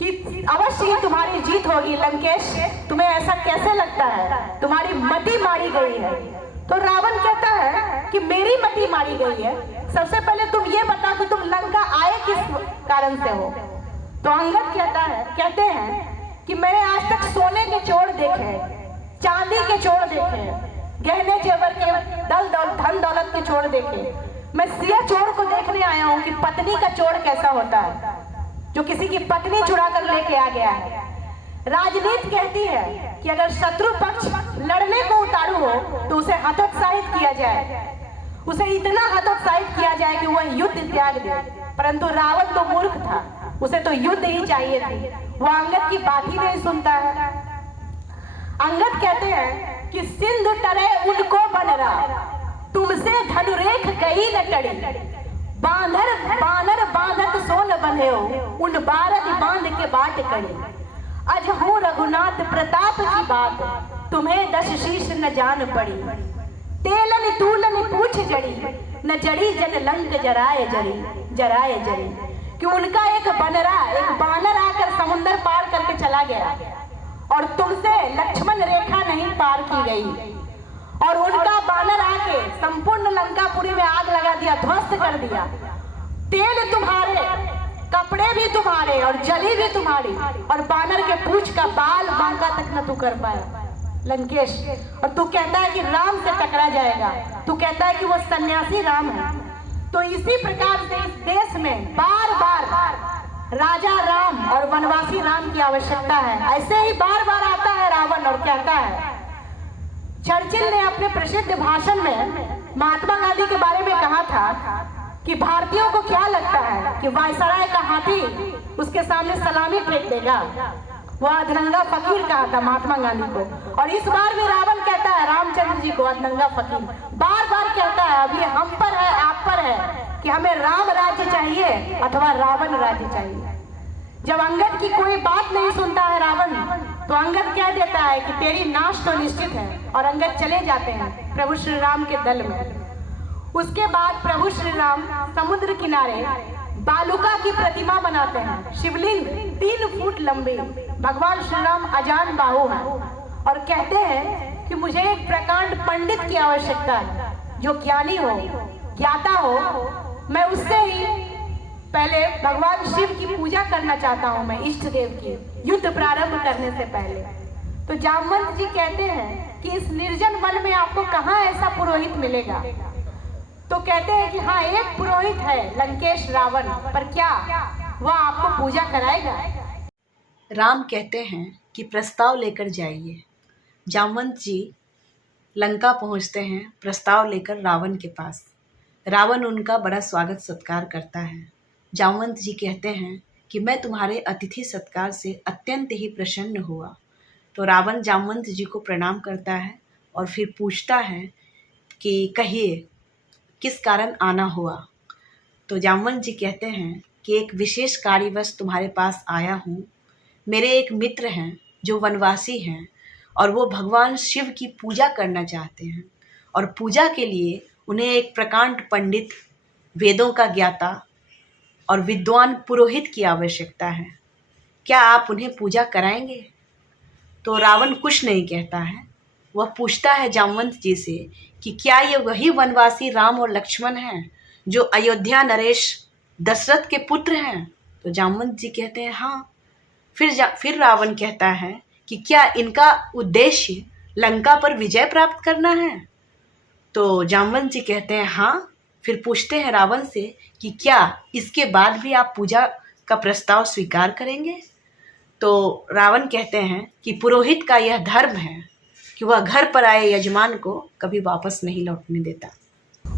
कि अवश्य ही तुम्हारी जीत होगी लंकेश, तुम्हें ऐसा कैसे लगता है? तुम्हारी मति मारी गई है। तो रावण कहता है कि मेरी मति मारी गई है? सबसे पहले तुम ये बताओ कि तुम लंका आए किस कारण से हो? तो अंगद कहते हैं कि मैंने आज तक सोने के चोर देखे, चांदी के चोर देखे, गहने जेवर के धन दौलत के चोर देखे। मैं सिया चोर को देखने आया हूँ कि पत्नी का चोर कैसा होता है, जो किसी की पत्नी चुरा कर लेके आ गया है। राजनीति कहती है कि अगर शत्रु पक्ष लड़ने को उतारू हो तो उसे हतोत्साहित किया जाए, उसे इतना हतोत्साहित किया जाए कि वह युद्ध त्याग दे। परंतु रावण तो मूर्ख था, उसे तो युद्ध ही चाहिए थी। वह अंगद की बात ही नहीं सुनता है। अंगद कहते हैं कि सिंधु तरे उनको बनरा, तुमसे धनुरेख गई न टड़ी। बानर बांधत सोन बंधे हो, उन बारद बांध के बाट करी। अज हूँ रघुनाथ प्रताप की बात, तुम्हें दश शीश न जान पड़ी। तेलन तूलन पूछ जड़ी, न जड़ी जन लंक जराए जरी। कि उनका एक बानर आकर समुद्र पार करके चला गया और तुमसे लक्ष्मण रेखा नहीं पार की गई, और उनका बानर आके संपूर्ण लंकापुरी में आग लगा दिया, ध्वस्त कर दिया। तेल तुम्हारे, कपड़े भी तुम्हारे और जली भी तुम्हारी, और बानर के पूंछ का बाल बांका तक न तू कर पाया लंकेश। और तू कहता है कि राम से टकरा जाएगा, तू कहता है कि वो सन्यासी राम है। तो इसी प्रकार से इस देश में बार बार राजा राम और वनवासी राम की आवश्यकता है। ऐसे ही बार बार आता है रावण और कहता है, चर्चिल ने अपने प्रसिद्ध भाषण में महात्मा गांधी के बारे में कहा था कि भारतीयों को क्या लगता है कि वायसराय का हाथी उसके सामने सलामी फेंक देगा? वह अधरंगा फकीर कहा था महात्मा गांधी को। और इस बार भी रावण कहता है रामचंद्र जी को अधरंगा फकीर, बार बार कहता है। अब ये हम पर है, आप पर है कि हमें राम राज्य चाहिए अथवा रावण राज्य चाहिए। जब अंगद की कोई बात नहीं सुनता है रावण, तो अंगद कह देता है कि तेरी नाश तो निश्चित है, और अंगद चले जाते हैं प्रभु श्री राम के दल में। उसके बाद प्रभु श्री राम समुद्र किनारे बालुका की प्रतिमा बनाते हैं, शिवलिंग 3 फुट लंबी। भगवान श्री राम अजान बाहु हैं और कहते हैं कि मुझे एक प्रकांड पंडित की आवश्यकता है, जो ज्ञानी हो, ज्ञाता हो। मैं उससे ही पहले भगवान शिव की पूजा करना चाहता हूँ, मैं इष्ट देव की, युद्ध प्रारंभ करने से पहले। तो जामवंत जी कहते हैं कि इस निर्जन वन में आपको कहाँ ऐसा पुरोहित मिलेगा? तो कहते हैं कि हाँ, एक पुरोहित है लंकेश रावण, पर क्या वह आपको पूजा कराएगा? राम कहते हैं कि प्रस्ताव लेकर जाइए। जामवंत जी लंका पहुंचते हैं प्रस्ताव लेकर रावण के पास। रावण उनका बड़ा स्वागत सत्कार करता है। जामवंत जी कहते हैं कि मैं तुम्हारे अतिथि सत्कार से अत्यंत ही प्रसन्न हुआ। तो रावण जामवंत जी को प्रणाम करता है और फिर पूछता है कि कहिए किस कारण आना हुआ? तो जामवंत जी कहते हैं कि एक विशेष कार्यवश तुम्हारे पास आया हूँ। मेरे एक मित्र हैं जो वनवासी हैं और वो भगवान शिव की पूजा करना चाहते हैं, और पूजा के लिए उन्हें एक प्रकांड पंडित, वेदों का ज्ञाता और विद्वान पुरोहित की आवश्यकता है। क्या आप उन्हें पूजा कराएंगे? तो रावण कुछ नहीं कहता है। वह पूछता है जामवंत जी से कि क्या ये वही वनवासी राम और लक्ष्मण हैं जो अयोध्या नरेश दशरथ के पुत्र हैं? तो जामवंत जी कहते हैं हाँ। फिर रावण कहता है कि क्या इनका उद्देश्य लंका पर विजय प्राप्त करना है? तो जामवंत जी कहते हैं हाँ। फिर पूछते हैं रावण से कि क्या इसके बाद भी आप पूजा का प्रस्ताव स्वीकार करेंगे? तो रावण कहते हैं कि पुरोहित का यह धर्म है कि वह घर पर आए यजमान को कभी वापस नहीं लौटने देता।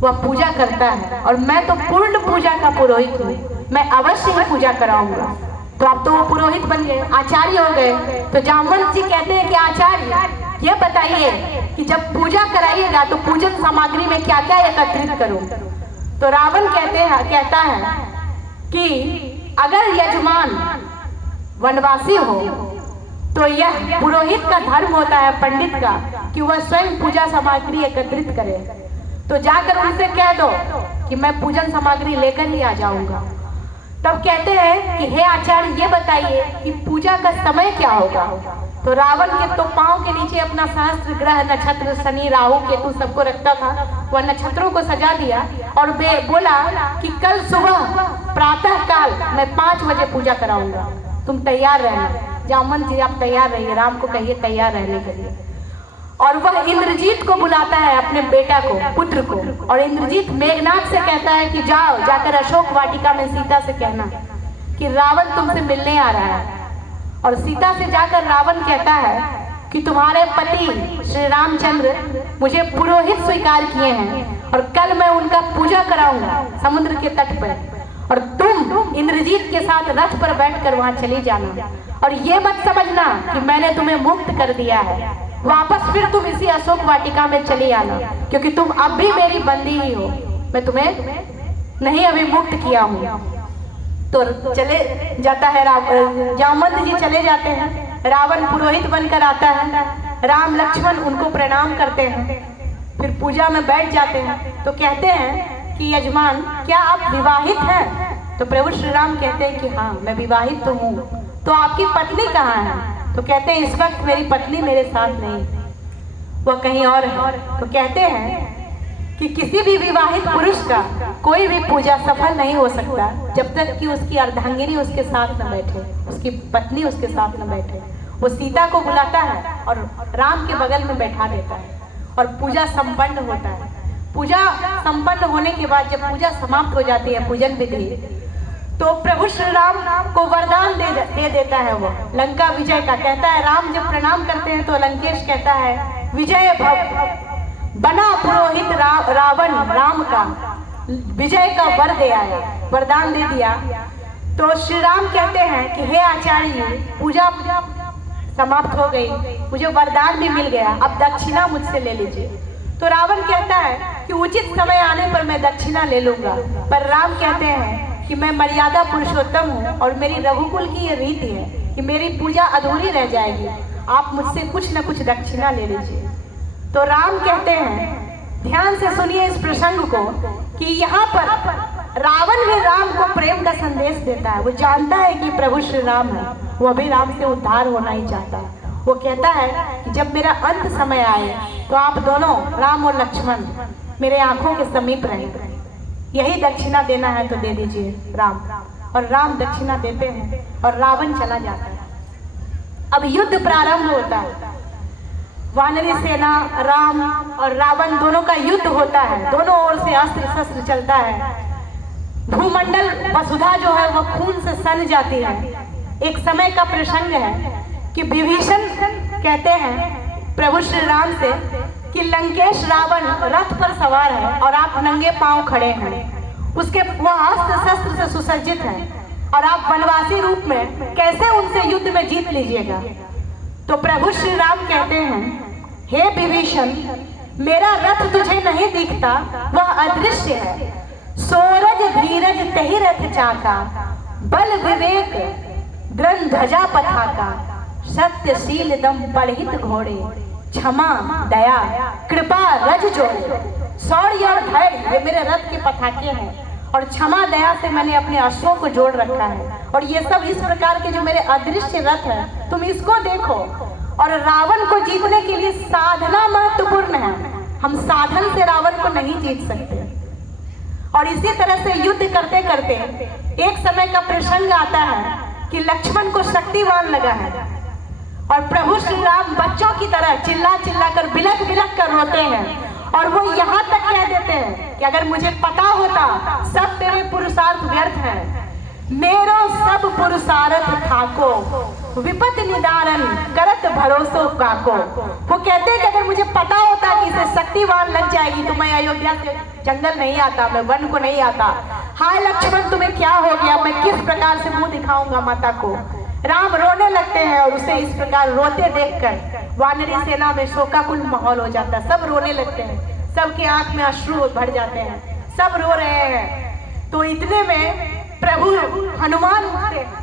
वह पूजा करता है और मैं तो पूर्ण पूजा का पुरोहित हूँ, मैं अवश्य ही पूजा कराऊंगा। तो अब तो वो पुरोहित बन गए, आचार्य हो गए। तो जामवंत जी कहते हैं कि आचार्य ये बताइए कि जब पूजा कराइएगा तो पूजन सामग्री में क्या क्या एकत्रित करूं? तो रावण कहता है कि अगर यजमान वनवासी हो तो यह पुरोहित का धर्म होता है, पंडित का, कि वह स्वयं पूजा सामग्री एकत्रित करे। तो जाकर उनसे कह दो कि मैं पूजन सामग्री लेकर ही आ जाऊंगा। तब कहते हैं कि हे आचार्य ये बताइए कि पूजा का समय क्या होगा? तो रावण के तो पांव के नीचे अपना सहस्त्र ग्रह, नक्षत्र, शनि, राहु, केतु सबको रखता था। वह नक्षत्रों को सजा दिया और बोला कि कल सुबह प्रातः काल मैं 5 बजे पूजा कराऊंगा, तुम तैयार रहना। जामवंत जी आप तैयार रहिए, राम को कहिए तैयार रहने के लिए। और वह इंद्रजीत को बुलाता है, अपने बेटा को, पुत्र को, और इंद्रजीत मेघनाथ से कहता है कि जाओ जाकर अशोक वाटिका में सीता से कहना कि रावण तुमसे मिलने आ रहा है। और सीता से जाकर रावण कहता है कि तुम्हारे पति श्री रामचंद्र मुझे पुरोहित स्वीकार किए हैं और कल मैं उनका पूजा कराऊंगा समुद्र के तट पर, और तुम इंद्रजीत के साथ रथ पर बैठकर वहां चली जाना। और ये मत समझना कि मैंने तुम्हें मुक्त कर दिया है, वापस फिर तुम इसी अशोक वाटिका में चली आना, क्योंकि तुम अब भी मेरी बंदी ही हो, मैं तुम्हें नहीं अभी मुक्त किया हूँ। तो चले जाता है जामवंत जी चले जाते हैं, रावण पुरोहित बनकर आता है, राम लक्ष्मण उनको प्रणाम करते हैं, फिर पूजा में बैठ जाते हैं। तो कहते हैं कि यजमान क्या आप विवाहित हैं? तो प्रभु श्री राम कहते हैं कि हाँ मैं विवाहित तो हूँ। तो आपकी पत्नी कहाँ है? तो कहते हैं इस वक्त मेरी पत्नी मेरे साथ नहीं, वह कहीं और है। तो कहते हैं कि किसी भी विवाहित पुरुष का कोई भी पूजा सफल नहीं हो सकता जब तक कि उसकी अर्धांगिनी उसके साथ न बैठे, उसकी पत्नी उसके साथ न बैठे। वो सीता को बुलाता है और राम के बगल में बैठा देता है और पूजा संपन्न होता है। पूजा संपन्न होने के बाद जब पूजा समाप्त हो जाती है, पूजन विधि, तो प्रभु श्री राम को वरदान दे देता है वो लंका विजय का। कहता है, राम जब प्रणाम करते हैं तो लंकेश कहता है विजय भव, बना पुरोहित रावण राम का, विजय का वर दे आया, वरदान दे दिया। तो श्री राम कहते हैं कि हे आचार्य पूजा समाप्त हो गई, मुझे वरदान भी मिल गया, अब दक्षिणा मुझसे ले लीजिए। तो रावण कहता है कि उचित समय आने पर मैं दक्षिणा ले लूंगा, पर राम कहते हैं कि मैं मर्यादा पुरुषोत्तम हूँ और मेरी रघुकुल की ये रीति है कि मेरी पूजा अधूरी रह जाएगी, आप मुझसे कुछ न कुछ दक्षिणा ले लीजिए। तो राम कहते हैं, ध्यान से सुनिए इस प्रसंग को, कि यहाँ पर रावण भी राम को प्रेम का संदेश देता है। वो जानता है कि प्रभु श्री राम है, वो भी राम से उद्धार होना ही चाहता है। वो कहता है कि जब मेरा अंत समय आए तो आप दोनों राम और लक्ष्मण मेरे आंखों के समीप रहें, यही दक्षिणा देना है तो दे दीजिए राम। और राम दक्षिणा देते हैं और रावण चला जाता है। अब युद्ध प्रारंभ होता है, वानरी सेना, राम और रावण दोनों का युद्ध होता है, दोनों ओर से अस्त्र शस्त्र चलता है। भूमंडल वसुधा जो है वो खून से सन जाती है। एक समय का प्रसंग है कि विभीषण कहते हैं प्रभु श्री राम से कि लंकेश रावण रथ पर सवार है और आप नंगे पांव खड़े हैं, उसके वह अस्त्र शस्त्र से सुसज्जित है और आप वनवासी रूप में कैसे उनसे युद्ध में जीत लीजिएगा? तो प्रभु श्री राम कहते हैं, हे विभीषण मेरा रथ तुझे नहीं दिखता, वह अदृश्य है, सोरज धीरज तही रथ चाका, बल विवेक द्रन ध्वजा पताका, सत्यशील दम बढ़ित घोड़े, क्षमा दया कृपा रज जोड़े। शौर्य और धैर्य ये मेरे रथ के पताके हैं और क्षमा दया से मैंने अपने अश्वों को जोड़ रखा है। और ये सब इस प्रकार के जो मेरे अदृश्य रथ है, तुम इसको देखो। और रावण को जीतने के लिए साधना महत्वपूर्ण है, हम साधन से रावण को नहीं जीत सकते। और इसी तरह से युद्ध करते करते एक समय का प्रसंग आता है कि लक्ष्मण को शक्तिवान लगा है और प्रभु श्री राम बच्चों की तरह चिल्ला चिल्ला कर बिलख बिलख कर रोते हैं। और वो यहाँ तक कह देते हैं कि अगर मुझे पता होता सब मेरे पुरुषार्थ व्यर्थ है, मेरो सब पुरुषार्थ थाको, विपत्ति निदारण करत भरोसो काको। वो कहते हैं कि अगर मुझे पता होता कि इसे शक्तिवान लग जाएगी तो मैं अयोध्या से जंगल नहीं आता, मैं वन को नहीं आता। हाय लक्ष्मण, तुम्हें क्या हो गया? मैं किस प्रकार से मुंह दिखाऊंगा माता को? राम रोने लगते हैं और उसे इस प्रकार रोते देखकर वानरी सेना में शोकाकुल माहौल हो जाता है। सब रोने लगते हैं, सबके आंख में अश्रु भर जाते हैं, सब रो रहे हैं। तो इतने में प्रभु हनुमान उठते हैं।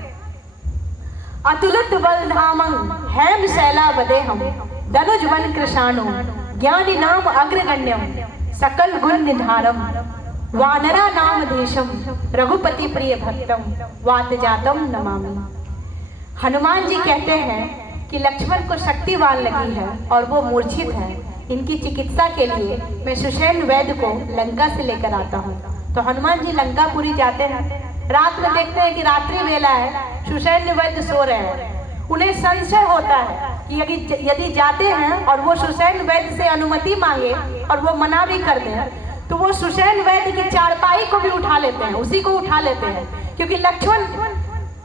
अतुलित बल धामं हेम शैला बदेहम धनुज वन कृशाणु ज्ञानी नाम अग्रगण्यम सकल गुण निधारम वानरा नाम देशम रघुपति प्रिय भक्तम वात जातम नमामि। हनुमान जी कहते हैं कि लक्ष्मण को शक्तिवान लगी है और वो मूर्छित है। इनकी चिकित्सा के लिए मैं सुषेण वैद्य को लंका से लेकर आता हूँ। तो हनुमान जी लंकापुरी जाते हैं। रात में देखते हैं कि रात्रि वेला है, सुषेण वैद्य सो रहे हैं। उन्हें संशय होता है कि यदि जाते हैं और वो सुषेण वैद्य से अनुमति मांगे और वो मना भी कर दे तो वो सुषेण वैद्य की चारपाई को भी उठा लेते हैं, उसी को उठा लेते हैं, क्योंकि लक्ष्मण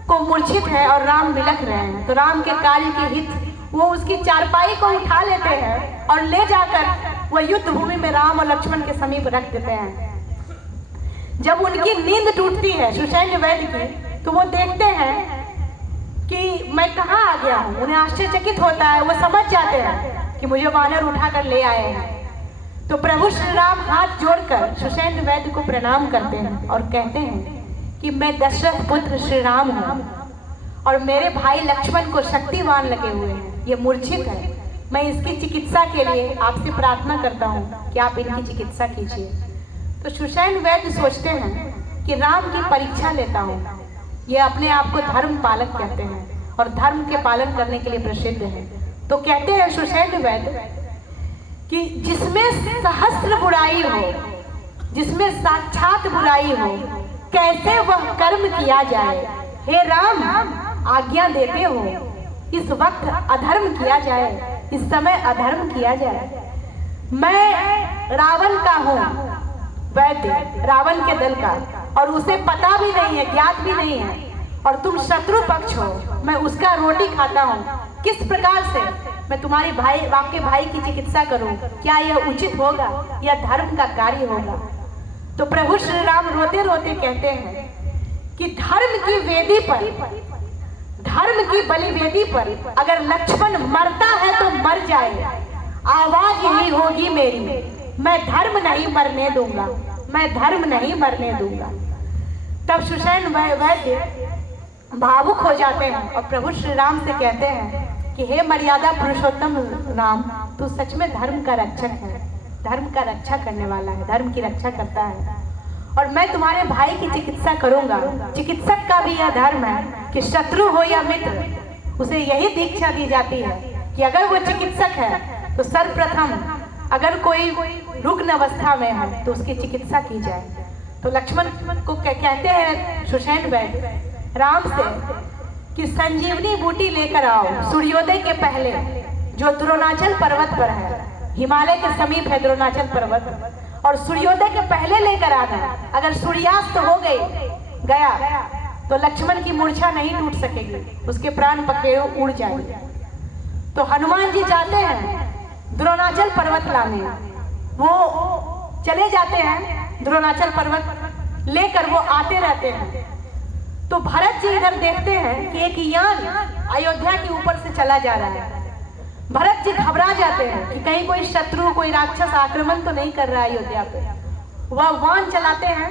को मूर्छित है और राम बिलख रहे हैं। तो राम के कार्य के हित वो उसकी चारपाई को उठा लेते हैं और ले जाकर वह युद्ध भूमि में राम और लक्ष्मण के समीप रख देते हैं। जब उनकी नींद टूटती है सुषेण वैद्य की, तो वो देखते हैं कि मैं कहाँ आ गया हूँ। उन्हें आश्चर्यचकित होता है, वो समझ जाते हैं कि मुझे वानर उठाकर ले आए हैं। तो प्रभु श्री राम हाथ जोड़कर सुषेण वैद्य को प्रणाम करते हैं और कहते हैं कि मैं दशरथ पुत्र श्री राम हूँ और मेरे भाई लक्ष्मण को शक्तिवान लगे हुए हैं, ये मूर्छित है। मैं इसकी चिकित्सा के लिए आपसे प्रार्थना करता हूँ कि आप इनकी चिकित्सा कीजिए। तो सुषेण वैद्य सोचते हैं कि राम की परीक्षा लेता हूँ। ये अपने आप को धर्म पालक कहते हैं और धर्म के पालन करने के लिए प्रसिद्ध है। तो कहते हैं सुषेण वैद्य कि जिसमें सहस्त्र बुराई हो, जिसमें साक्षात बुराई हो, कैसे वह कर्म किया जाए। हे राम, आज्ञा देते हो इस वक्त अधर्म किया जाए, इस समय अधर्म किया जाए। मैं रावण का हूँ, वैद्य रावण के दल का, और उसे पता भी नहीं है, ज्ञात भी नहीं है, और तुम शत्रु पक्ष हो। मैं उसका रोटी खाता हूँ। किस प्रकार से मैं तुम्हारे भाई, आपके भाई की चिकित्सा करूं? क्या यह उचित होगा? यह धर्म का कार्य होगा? तो प्रभु श्री राम रोते रोते कहते हैं कि धर्म की वेदी पर, धर्म की बलि वेदी पर अगर लक्ष्मण मरता है तो मर जाए, आवाज यही होगी मेरी, मैं धर्म नहीं मरने दूंगा, मैं धर्म नहीं मरने दूंगा। तब सुषेण वैद्य भावुक हो जाते हैं और प्रभु श्री राम से कहते हैं कि हे मर्यादा पुरुषोत्तम राम, तू सच में धर्म का रक्षक है, धर्म का रक्षा करने वाला है, धर्म की रक्षा करता है, और मैं तुम्हारे भाई की चिकित्सा करूंगा। चिकित्सक का भी यह धर्म है कि शत्रु हो या मित्र, उसे यही दीक्षा दी जाती है कि अगर वो चिकित्सक है तो सर्वप्रथम अगर कोई रुग्ण अवस्था में है तो उसकी चिकित्सा की जाए। तो लक्ष्मण को कहते हैं सुषेण वैद्य राम से कि संजीवनी बूटी लेकर आओ सूर्योदय के पहले, जो द्रोणाचल पर्वत पर है, हिमालय के समीप है द्रोणाचल पर्वत, और सूर्योदय के पहले लेकर आना। अगर सूर्यास्त हो गया तो लक्ष्मण की मूर्छा नहीं टूट सकेगी, उसके प्राण पखेरु उड़ जाएंगे। तो हनुमान जी जाते हैं द्रोणाचल पर्वत लाने, वो चले जाते हैं द्रोणाचल पर्वत लेकर, वो आते रहते हैं। तो भरत जी इधर देखते हैं कि एक यान अयोध्या के ऊपर से चला जा रहा है। भरत जी घबरा जाते हैं कि कहीं कोई शत्रु, कोई राक्षस आक्रमण तो नहीं कर रहा है अयोध्या पे। वह वाहन चलाते हैं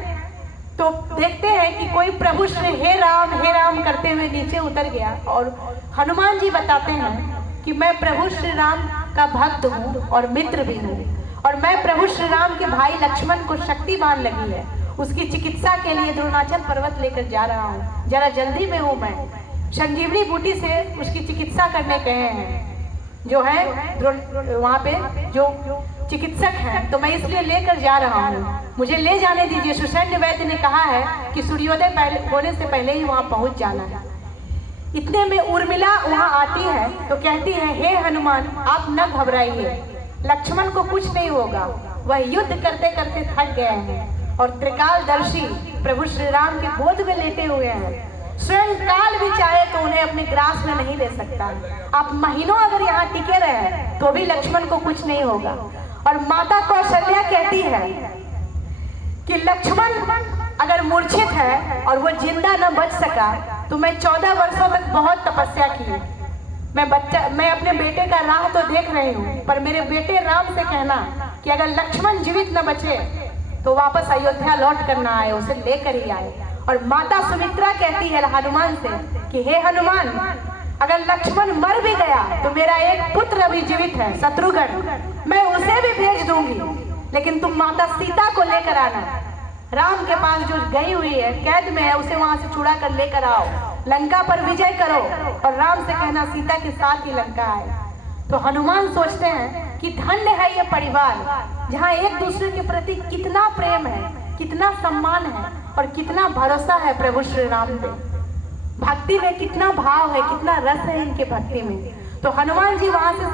तो देखते हैं कि कोई प्रभु श्री हे राम करते हुए नीचे उतर गया, और हनुमान जी बताते हैं कि मैं प्रभु श्री राम का भक्त हूँ और मित्र भी हूँ, और मैं प्रभु श्री राम के भाई लक्ष्मण को शक्तिवान लगी है, उसकी चिकित्सा के लिए द्रोणाचल पर्वत लेकर जा रहा हूँ, जरा जल्दी में हूँ। मैं संजीवनी बूटी से उसकी चिकित्सा करने कहे हैं, जो है वहाँ पे जो चिकित्सक है, तो मैं इसलिए लेकर जा रहा हूँ, मुझे ले जाने दीजिए। सुषेण वैद्य ने कहा है कि सूर्योदय होने से पहले ही वहाँ पहुँच जाना है। इतने में उर्मिला वहाँ आती है तो कहती है हे हनुमान, आप न घबराइए, लक्ष्मण को कुछ नहीं होगा, वह युद्ध करते करते थक गए हैं और त्रिकालदर्शी प्रभु श्री राम के गोद में लेटे हुए हैं। स्वयं काल भी चाहे तो उन्हें अपने ग्रास में नहीं ले सकता। आप महीनों अगर यहाँ टिके रहे तो भी लक्ष्मण को कुछ नहीं होगा। और माता कौशल्या कहती है कि लक्ष्मण अगर मूर्छित है और वो जिंदा न बच सका तो मैं 14 वर्षों तक बहुत तपस्या की। मैं अपने बेटे का राह तो देख रही हूँ, पर मेरे बेटे राम से कहना कि अगर लक्ष्मण जीवित न बचे तो वापस अयोध्या लौट कर ना आए, उसे लेकर ही आए। और माता सुमित्रा कहती है हनुमान से कि हे हनुमान, अगर लक्ष्मण मर भी गया तो मेरा एक पुत्र अभी जीवित है, शत्रुघ्न, मैं उसे भी भेज दूंगी, लेकिन तुम माता सीता को लेकर आना। राम के पास जो गई हुई है, कैद में है, उसे वहां से छुड़ा कर लेकर आओ, लंका पर विजय करो और राम से कहना सीता के साथ ही लंका आए। तो हनुमान सोचते हैं कि धन्य है ये परिवार जहाँ एक दूसरे के प्रति कितना प्रेम है, कितना सम्मान है और कितना भरोसा है प्रभु श्री राम पे। भक्ति में कितना भाव है, कितना रस है इनके भक्ति में। तो हनुमान जी वहां से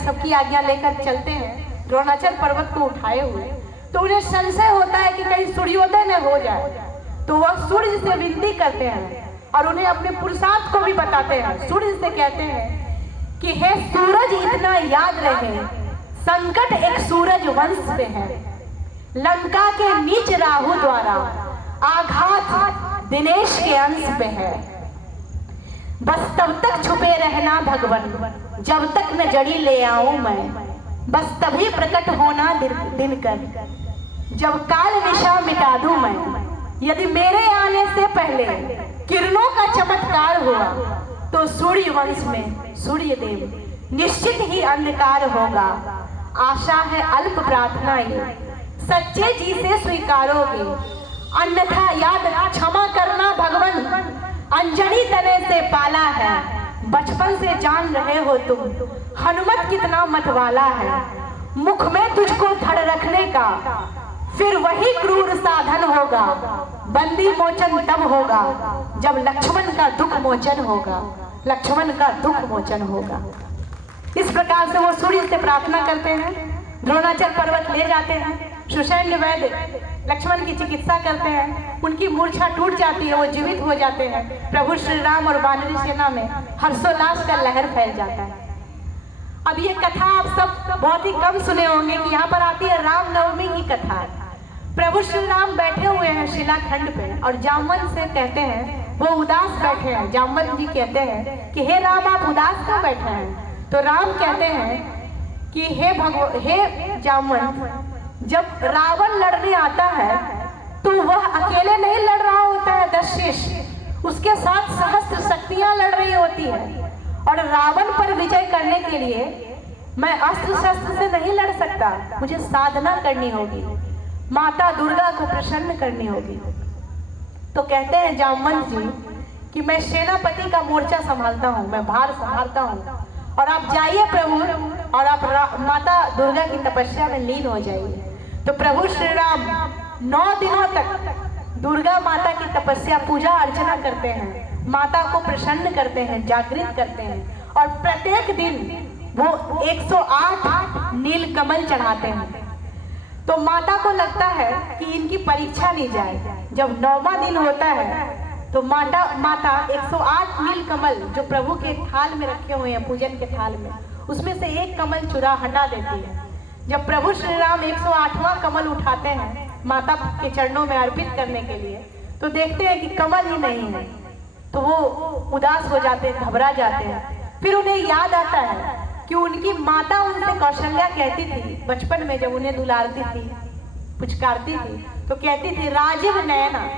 सबकी आज्ञा लेकर चलते हैं द्रोणाचल पर्वत को उठाए हुए। तो उन्हें संशय होता है कि कहीं सूर्योदय न हो जाए, तो वह सूर्य से विनती करते हैं और उन्हें अपने पुरुषार्थ को भी बताते हैं। सूर्य से कहते हैं कि हे सूरज, इतना याद रहे, संकट एक सूरज वंश पे है, लंका के नीच राहु द्वारा आघात दिनेश के अंश पे है। बस तब तक छुपे रहना भगवन, जब तक न जड़ी ले आऊं मैं, बस तभी प्रकट होना दिन कर, जब काल निशा मिटा दूं मैं। यदि मेरे आने से पहले किरणों का चमत्कार हुआ तो सूर्य वंश में सूर्य देव निश्चित ही अंधकार होगा। आशा है अल्प प्रार्थना ये, सच्चे जी से स्वीकारोगे, अन्यथा याद क्षमा करना भगवन, अंजनी तने से पाला है, बचपन से जान रहे हो तुम, हनुमत कितना मतवाला है। मुख में तुझको धड़ रखने का फिर वही क्रूर साधन होगा, बंदी मोचन तब होगा जब लक्ष्मण का दुख मोचन होगा, लक्ष्मण का दुख मोचन होगा। इस प्रकार से वो सूर्य से प्रार्थना करते हैं, द्रोणाचल पर्वत ले जाते हैं, सुषेण वैद्य लक्ष्मण की चिकित्सा करते हैं, उनकी मूर्छा टूट जाती है, वो जीवित हो जाते हैं। प्रभु श्री राम और वानरी सेना में हर्षोल्लास का लहर फैल जाता है। अब ये कथा आप सब बहुत ही कम सुने होंगे कि यहाँ पर आती है रामनवमी की कथा। प्रभु श्री राम बैठे हुए हैं शिलाखंड पे और जामवंत से कहते हैं, वो उदास बैठे हैं। जामवंत जी कहते हैं कि हे राम, आप उदास क्यों बैठे हैं? तो राम कहते हैं कि हे जामवंत, जब रावण लड़ने आता है तो वह अकेले नहीं लड़ रहा होता है, 10 शिष्य उसके साथ सहस्त्र शक्तियां लड़ रही होती है। और रावण पर विजय करने के लिए मैं अस्त्र शस्त्र से नहीं लड़ सकता, मुझे साधना करनी होगी, माता दुर्गा को प्रसन्न करनी होगी। तो कहते हैं जामवंत जी कि मैं सेनापति का मोर्चा संभालता हूँ, मैं भार संभालता हूँ, और आप जाइए प्रभु और आप माता दुर्गा की तपस्या में लीन हो जाइए। तो प्रभु श्री राम 9 दिनों तक दुर्गा माता की तपस्या पूजा अर्चना करते हैं, माता को प्रसन्न करते हैं, जागृत करते हैं। और प्रत्येक दिन वो 108 नील कमल चढ़ाते हैं। तो माता को लगता है कि इनकी परीक्षा ली जाए। जब 9वां दिन होता है तो माता 108 नील कमल जो प्रभु के थाल में रखे हुए हैं, पूजन के थाल में, उसमें से एक कमल चुरा हटा देती है। जब प्रभु श्री राम 108वां कमल उठाते हैं माता के चरणों में अर्पित करने के लिए, तो देखते हैं कि कमल ही नहीं है। तो वो उदास हो जाते हैं, घबरा जाते हैं। फिर उन्हें याद आता है कि उनकी माता उनसे कौशल्या कहती थी बचपन में, जब उन्हें दुलारती थी, पुचकारती थी, तो कहती थी राजीव नयना,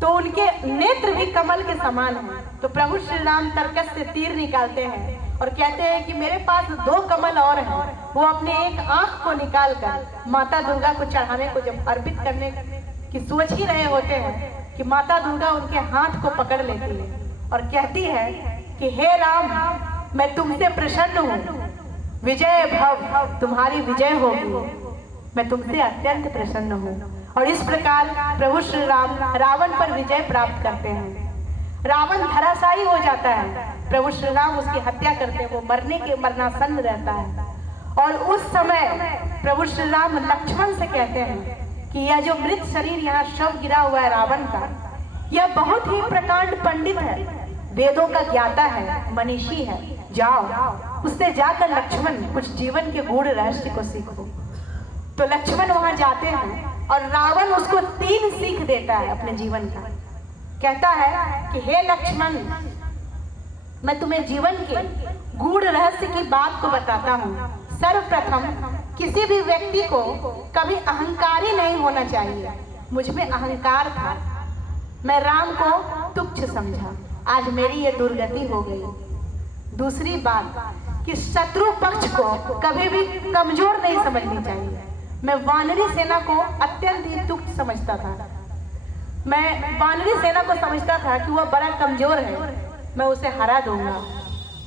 तो उनके नेत्र भी कमल के समान हैं। तो प्रभु श्री राम तर्कस से तीर निकालते हैं और कहते हैं कि मेरे पास 2 कमल और हैं। वो अपने एक आंख को निकाल कर माता दुर्गा को चढ़ाने को जब अर्पित करने की सोच ही रहे होते हैं कि माता दुर्गा उनके हाथ को पकड़ लेती है और कहती है कि हे राम, मैं तुमसे प्रसन्न हूँ, विजय भव, तुम्हारी विजय होगी, मैं तुमसे अत्यंत प्रसन्न हूँ। और इस प्रकार प्रभु श्री राम रावण पर विजय प्राप्त करते हैं। रावण धराशायी हो जाता है, प्रभु श्री राम उसकी हत्या करते हैं, वो मरने के मरणासन्न रहता है। और उस समय प्रभु श्री राम लक्ष्मण से कहते हैं कि यह जो मृत शरीर यहाँ शव गिरा हुआ है रावण का, यह बहुत ही प्रकांड पंडित है, वेदों का ज्ञाता है, मनीषी है। जाओ उससे जाकर लक्ष्मण कुछ जीवन के गूढ़ रहस्य को सीखो। तो लक्ष्मण वहां जाते हैं और रावण उसको 3 सीख देता है अपने जीवन का। कहता है कि हे लक्ष्मण, मैं तुम्हें जीवन के गूढ़ रहस्य की बात को बताता हूँ। सर्वप्रथम किसी भी व्यक्ति को कभी अहंकारी नहीं होना चाहिए। मुझ में अहंकार था, मैं राम को तुच्छ समझा, आज मेरी ये दुर्गति हो गई। दूसरी बात कि शत्रु पक्ष को कभी भी कमजोर नहीं समझनी चाहिए। मैं वानरी सेना को अत्यंत ही तुच्छ समझता था। मैं वानरी सेना को समझता था कि वह बड़ा कमजोर है, मैं उसे हरा दूंगा,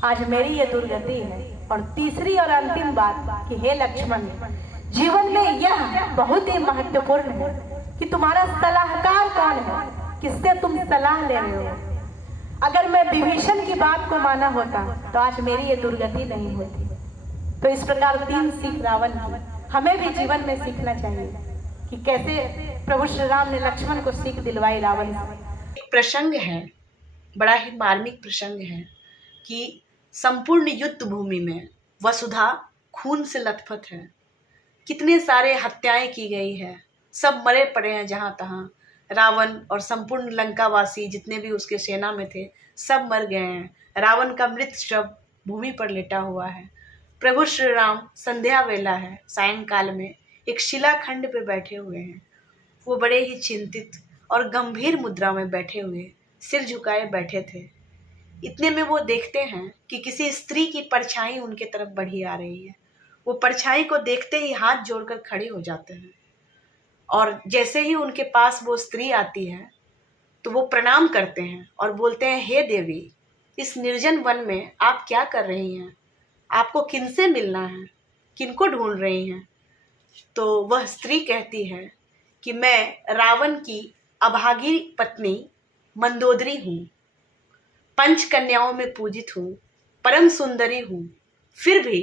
आज मेरी ये दुर्गति है। और तीसरी और अंतिम बात कि हे लक्ष्मण, जीवन में यह बहुत ही महत्वपूर्ण है कि तुम्हारा सलाहकार कौन है, किससे तुम सलाह ले रहे हो। अगर मैं विभीषण की बात को माना होता तो आज मेरी ये दुर्गति नहीं होती। तो इस प्रकार 3 सीख रावण की हमें भी जीवन में सीखना चाहिए कि कैसे प्रभु श्री राम ने लक्ष्मण को सीख दिलवाई रावण से। एक प्रसंग है, बड़ा ही मार्मिक प्रसंग है कि संपूर्ण युद्ध भूमि में वसुधा खून से लथपथ है। कितने सारे हत्याएं की गई है, सब मरे पड़े हैं जहां तहां। रावण और संपूर्ण लंकावासी जितने भी उसके सेना में थे सब मर गए हैं। रावण का मृत शव भूमि पर लेटा हुआ है। प्रभु श्री राम संध्या वेला है, सायंकाल में एक शिलाखंड पे बैठे हुए हैं। वो बड़े ही चिंतित और गंभीर मुद्रा में बैठे हुए, सिर झुकाए बैठे थे। इतने में वो देखते हैं कि किसी स्त्री की परछाई उनके तरफ बढ़ी आ रही है। वो परछाई को देखते ही हाथ जोड़कर खड़े हो जाते हैं और जैसे ही उनके पास वो स्त्री आती है तो वो प्रणाम करते हैं और बोलते हैं, हे देवी, इस निर्जन वन में आप क्या कर रही हैं? आपको किनसे मिलना है? किनको ढूंढ रही हैं? तो वह स्त्री कहती है कि मैं रावण की अभागी पत्नी मंदोदरी हूँ, 5 कन्याओं में पूजित हूँ, परम सुंदरी हूँ। फिर भी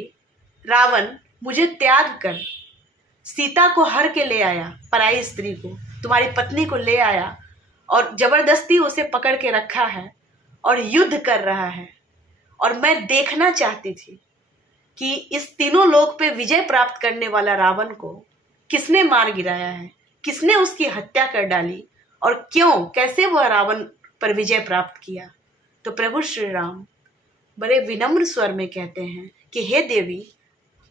रावण मुझे त्याग कर सीता को हर के ले आया, पराई स्त्री को, तुम्हारी पत्नी को ले आया और जबरदस्ती उसे पकड़ के रखा है और युद्ध कर रहा है। और मैं देखना चाहती थी कि इस तीनों लोक पे विजय प्राप्त करने वाला रावण को किसने मार गिराया है, किसने उसकी हत्या कर डाली और क्यों, कैसे वह रावण पर विजय प्राप्त किया। तो प्रभु श्री राम बड़े विनम्र स्वर में कहते हैं कि हे देवी,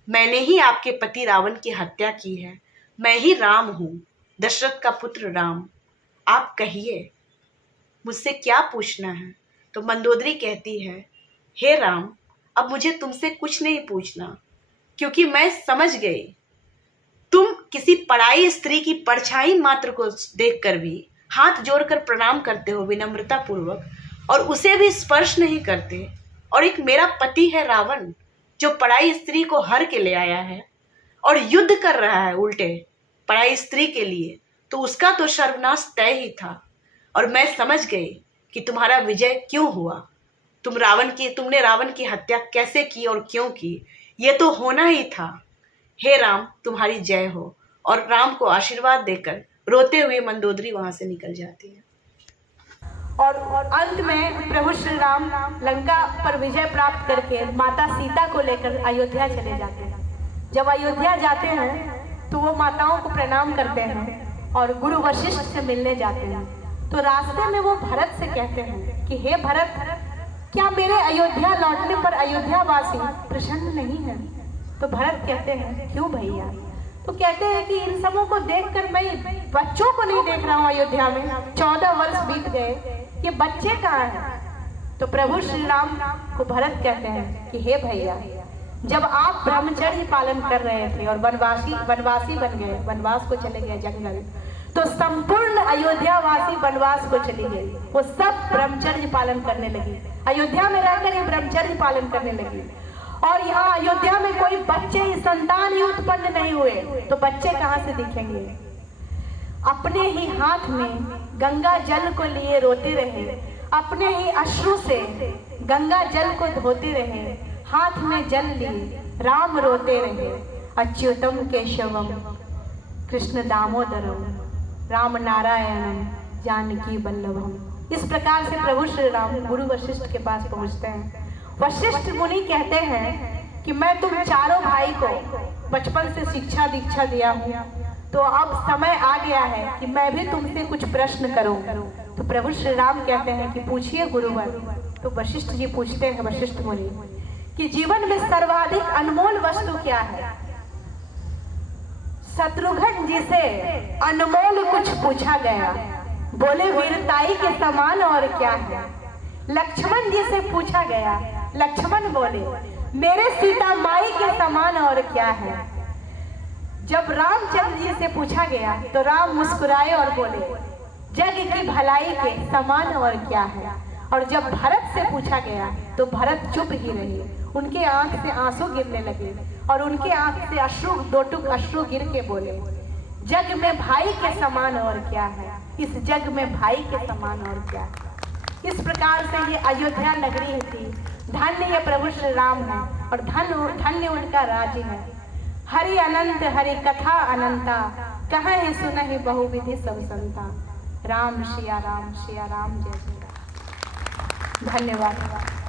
मैंने ही आपके पति रावण की हत्या की है। मैं ही राम हूँ, दशरथ का पुत्र राम। आप कहिए मुझसे क्या पूछना है। तो मंदोदरी कहती है, हे राम, अब मुझे तुमसे कुछ नहीं पूछना, क्योंकि मैं समझ गई तुम किसी पराई स्त्री की परछाई मात्र को देखकर भी हाथ जोड़कर प्रणाम करते हो विनम्रता पूर्वक, और उसे भी स्पर्श नहीं करते। और एक मेरा पति है रावण जो पराई स्त्री को हर के ले आया है और युद्ध कर रहा है उल्टे पराई स्त्री के लिए, तो उसका तो सर्वनाश तय ही था। और मैं समझ गई कि तुम्हारा विजय क्यों हुआ, तुमने रावण की हत्या कैसे की और क्यों की, ये तो होना ही था। हे राम, तुम्हारी जय हो। और राम को आशीर्वाद देकर रोते हुए मंदोदरी वहां से निकल जाती है। और अंत में प्रभु श्री राम लंका पर विजय प्राप्त करके माता सीता को लेकर अयोध्या चले जाते हैं। जब अयोध्या जाते हैं तो वो माताओं को प्रणाम करते हैं और गुरु वशिष्ठ से मिलने जाते हैं। तो रास्ते में वो भरत से कहते हैं कि हे भरत, क्या मेरे अयोध्या लौटने पर अयोध्यावासी प्रसन्न नहीं है? तो भरत कहते हैं, क्यों भैया? तो कहते हैं कि इन सबों को देखकर मैं बच्चों को नहीं देख रहा हूँ अयोध्या में, 14 वर्ष बीत गए, ये बच्चे कहाँ हैं? तो प्रभु श्री राम को भरत कहते हैं कि हे भैया, जब आप ब्रह्मचर्य पालन कर रहे थे और वनवासी बन गए, वनवास को चले गए जंगल, तो संपूर्ण अयोध्यावासी वनवास को चली गई। वो सब ब्रह्मचर्य पालन करने लगी, अयोध्या में रहकर ये ब्रह्मचर्य पालन करने लगी। और यहाँ अयोध्या में कोई बच्चे ही, संतान ही उत्पन्न नहीं हुए, तो बच्चे कहाँ से दिखेंगे? अपने ही हाथ में गंगा जल को लिए रोते रहे, अपने ही अश्रु से गंगा जल को धोते रहे, हाथ में जल लिए राम रोते रहे। अच्युतम केशवम कृष्ण दामोदरम राम नारायणम जानकी वल्लभम। इस प्रकार से प्रभु श्री राम गुरु वशिष्ठ के पास पहुंचते हैं। वशिष्ठ मुनि कहते हैं कि मैं तुम चारों भाई को बचपन से शिक्षा दीक्षा दिया हूँ, तो अब समय आ गया है कि मैं भी तुमसे कुछ प्रश्न करूं। तो प्रभु श्री राम कहते हैं कि पूछिए गुरुवर। तो वशिष्ठ जी पूछते हैं, वशिष्ठ मुनि, कि जीवन में सर्वाधिक अनमोल वस्तु क्या है? शत्रुघ्न जी से अनमोल कुछ पूछा गया, बोले वीरताई के समान और क्या है? लक्ष्मण जी से पूछा गया, लक्ष्मण बोले मेरे सीता माई के समान और क्या है? जब रामचंद्र जी से पूछा गया तो राम मुस्कुराए और बोले जग की भलाई के समान और क्या है? और जब भरत से पूछा गया तो भरत चुप ही रहे, उनके आंख से आंसू गिरने लगे और उनके आंख से अश्रु, दो टुक अश्रु गिर के बोले जग में भाई के समान और क्या है? इस जग में भाई के समान और क्या है? इस प्रकार से ये अयोध्या नगरी थी। धन्य ये प्रभु श्री राम है और धन्य उनका राज्य है। हरि अनंत हरि कथा अनंता, कहीं सुनहि बहुविधि सब संता। राम सिया राम जय जय राम। धन्यवाद।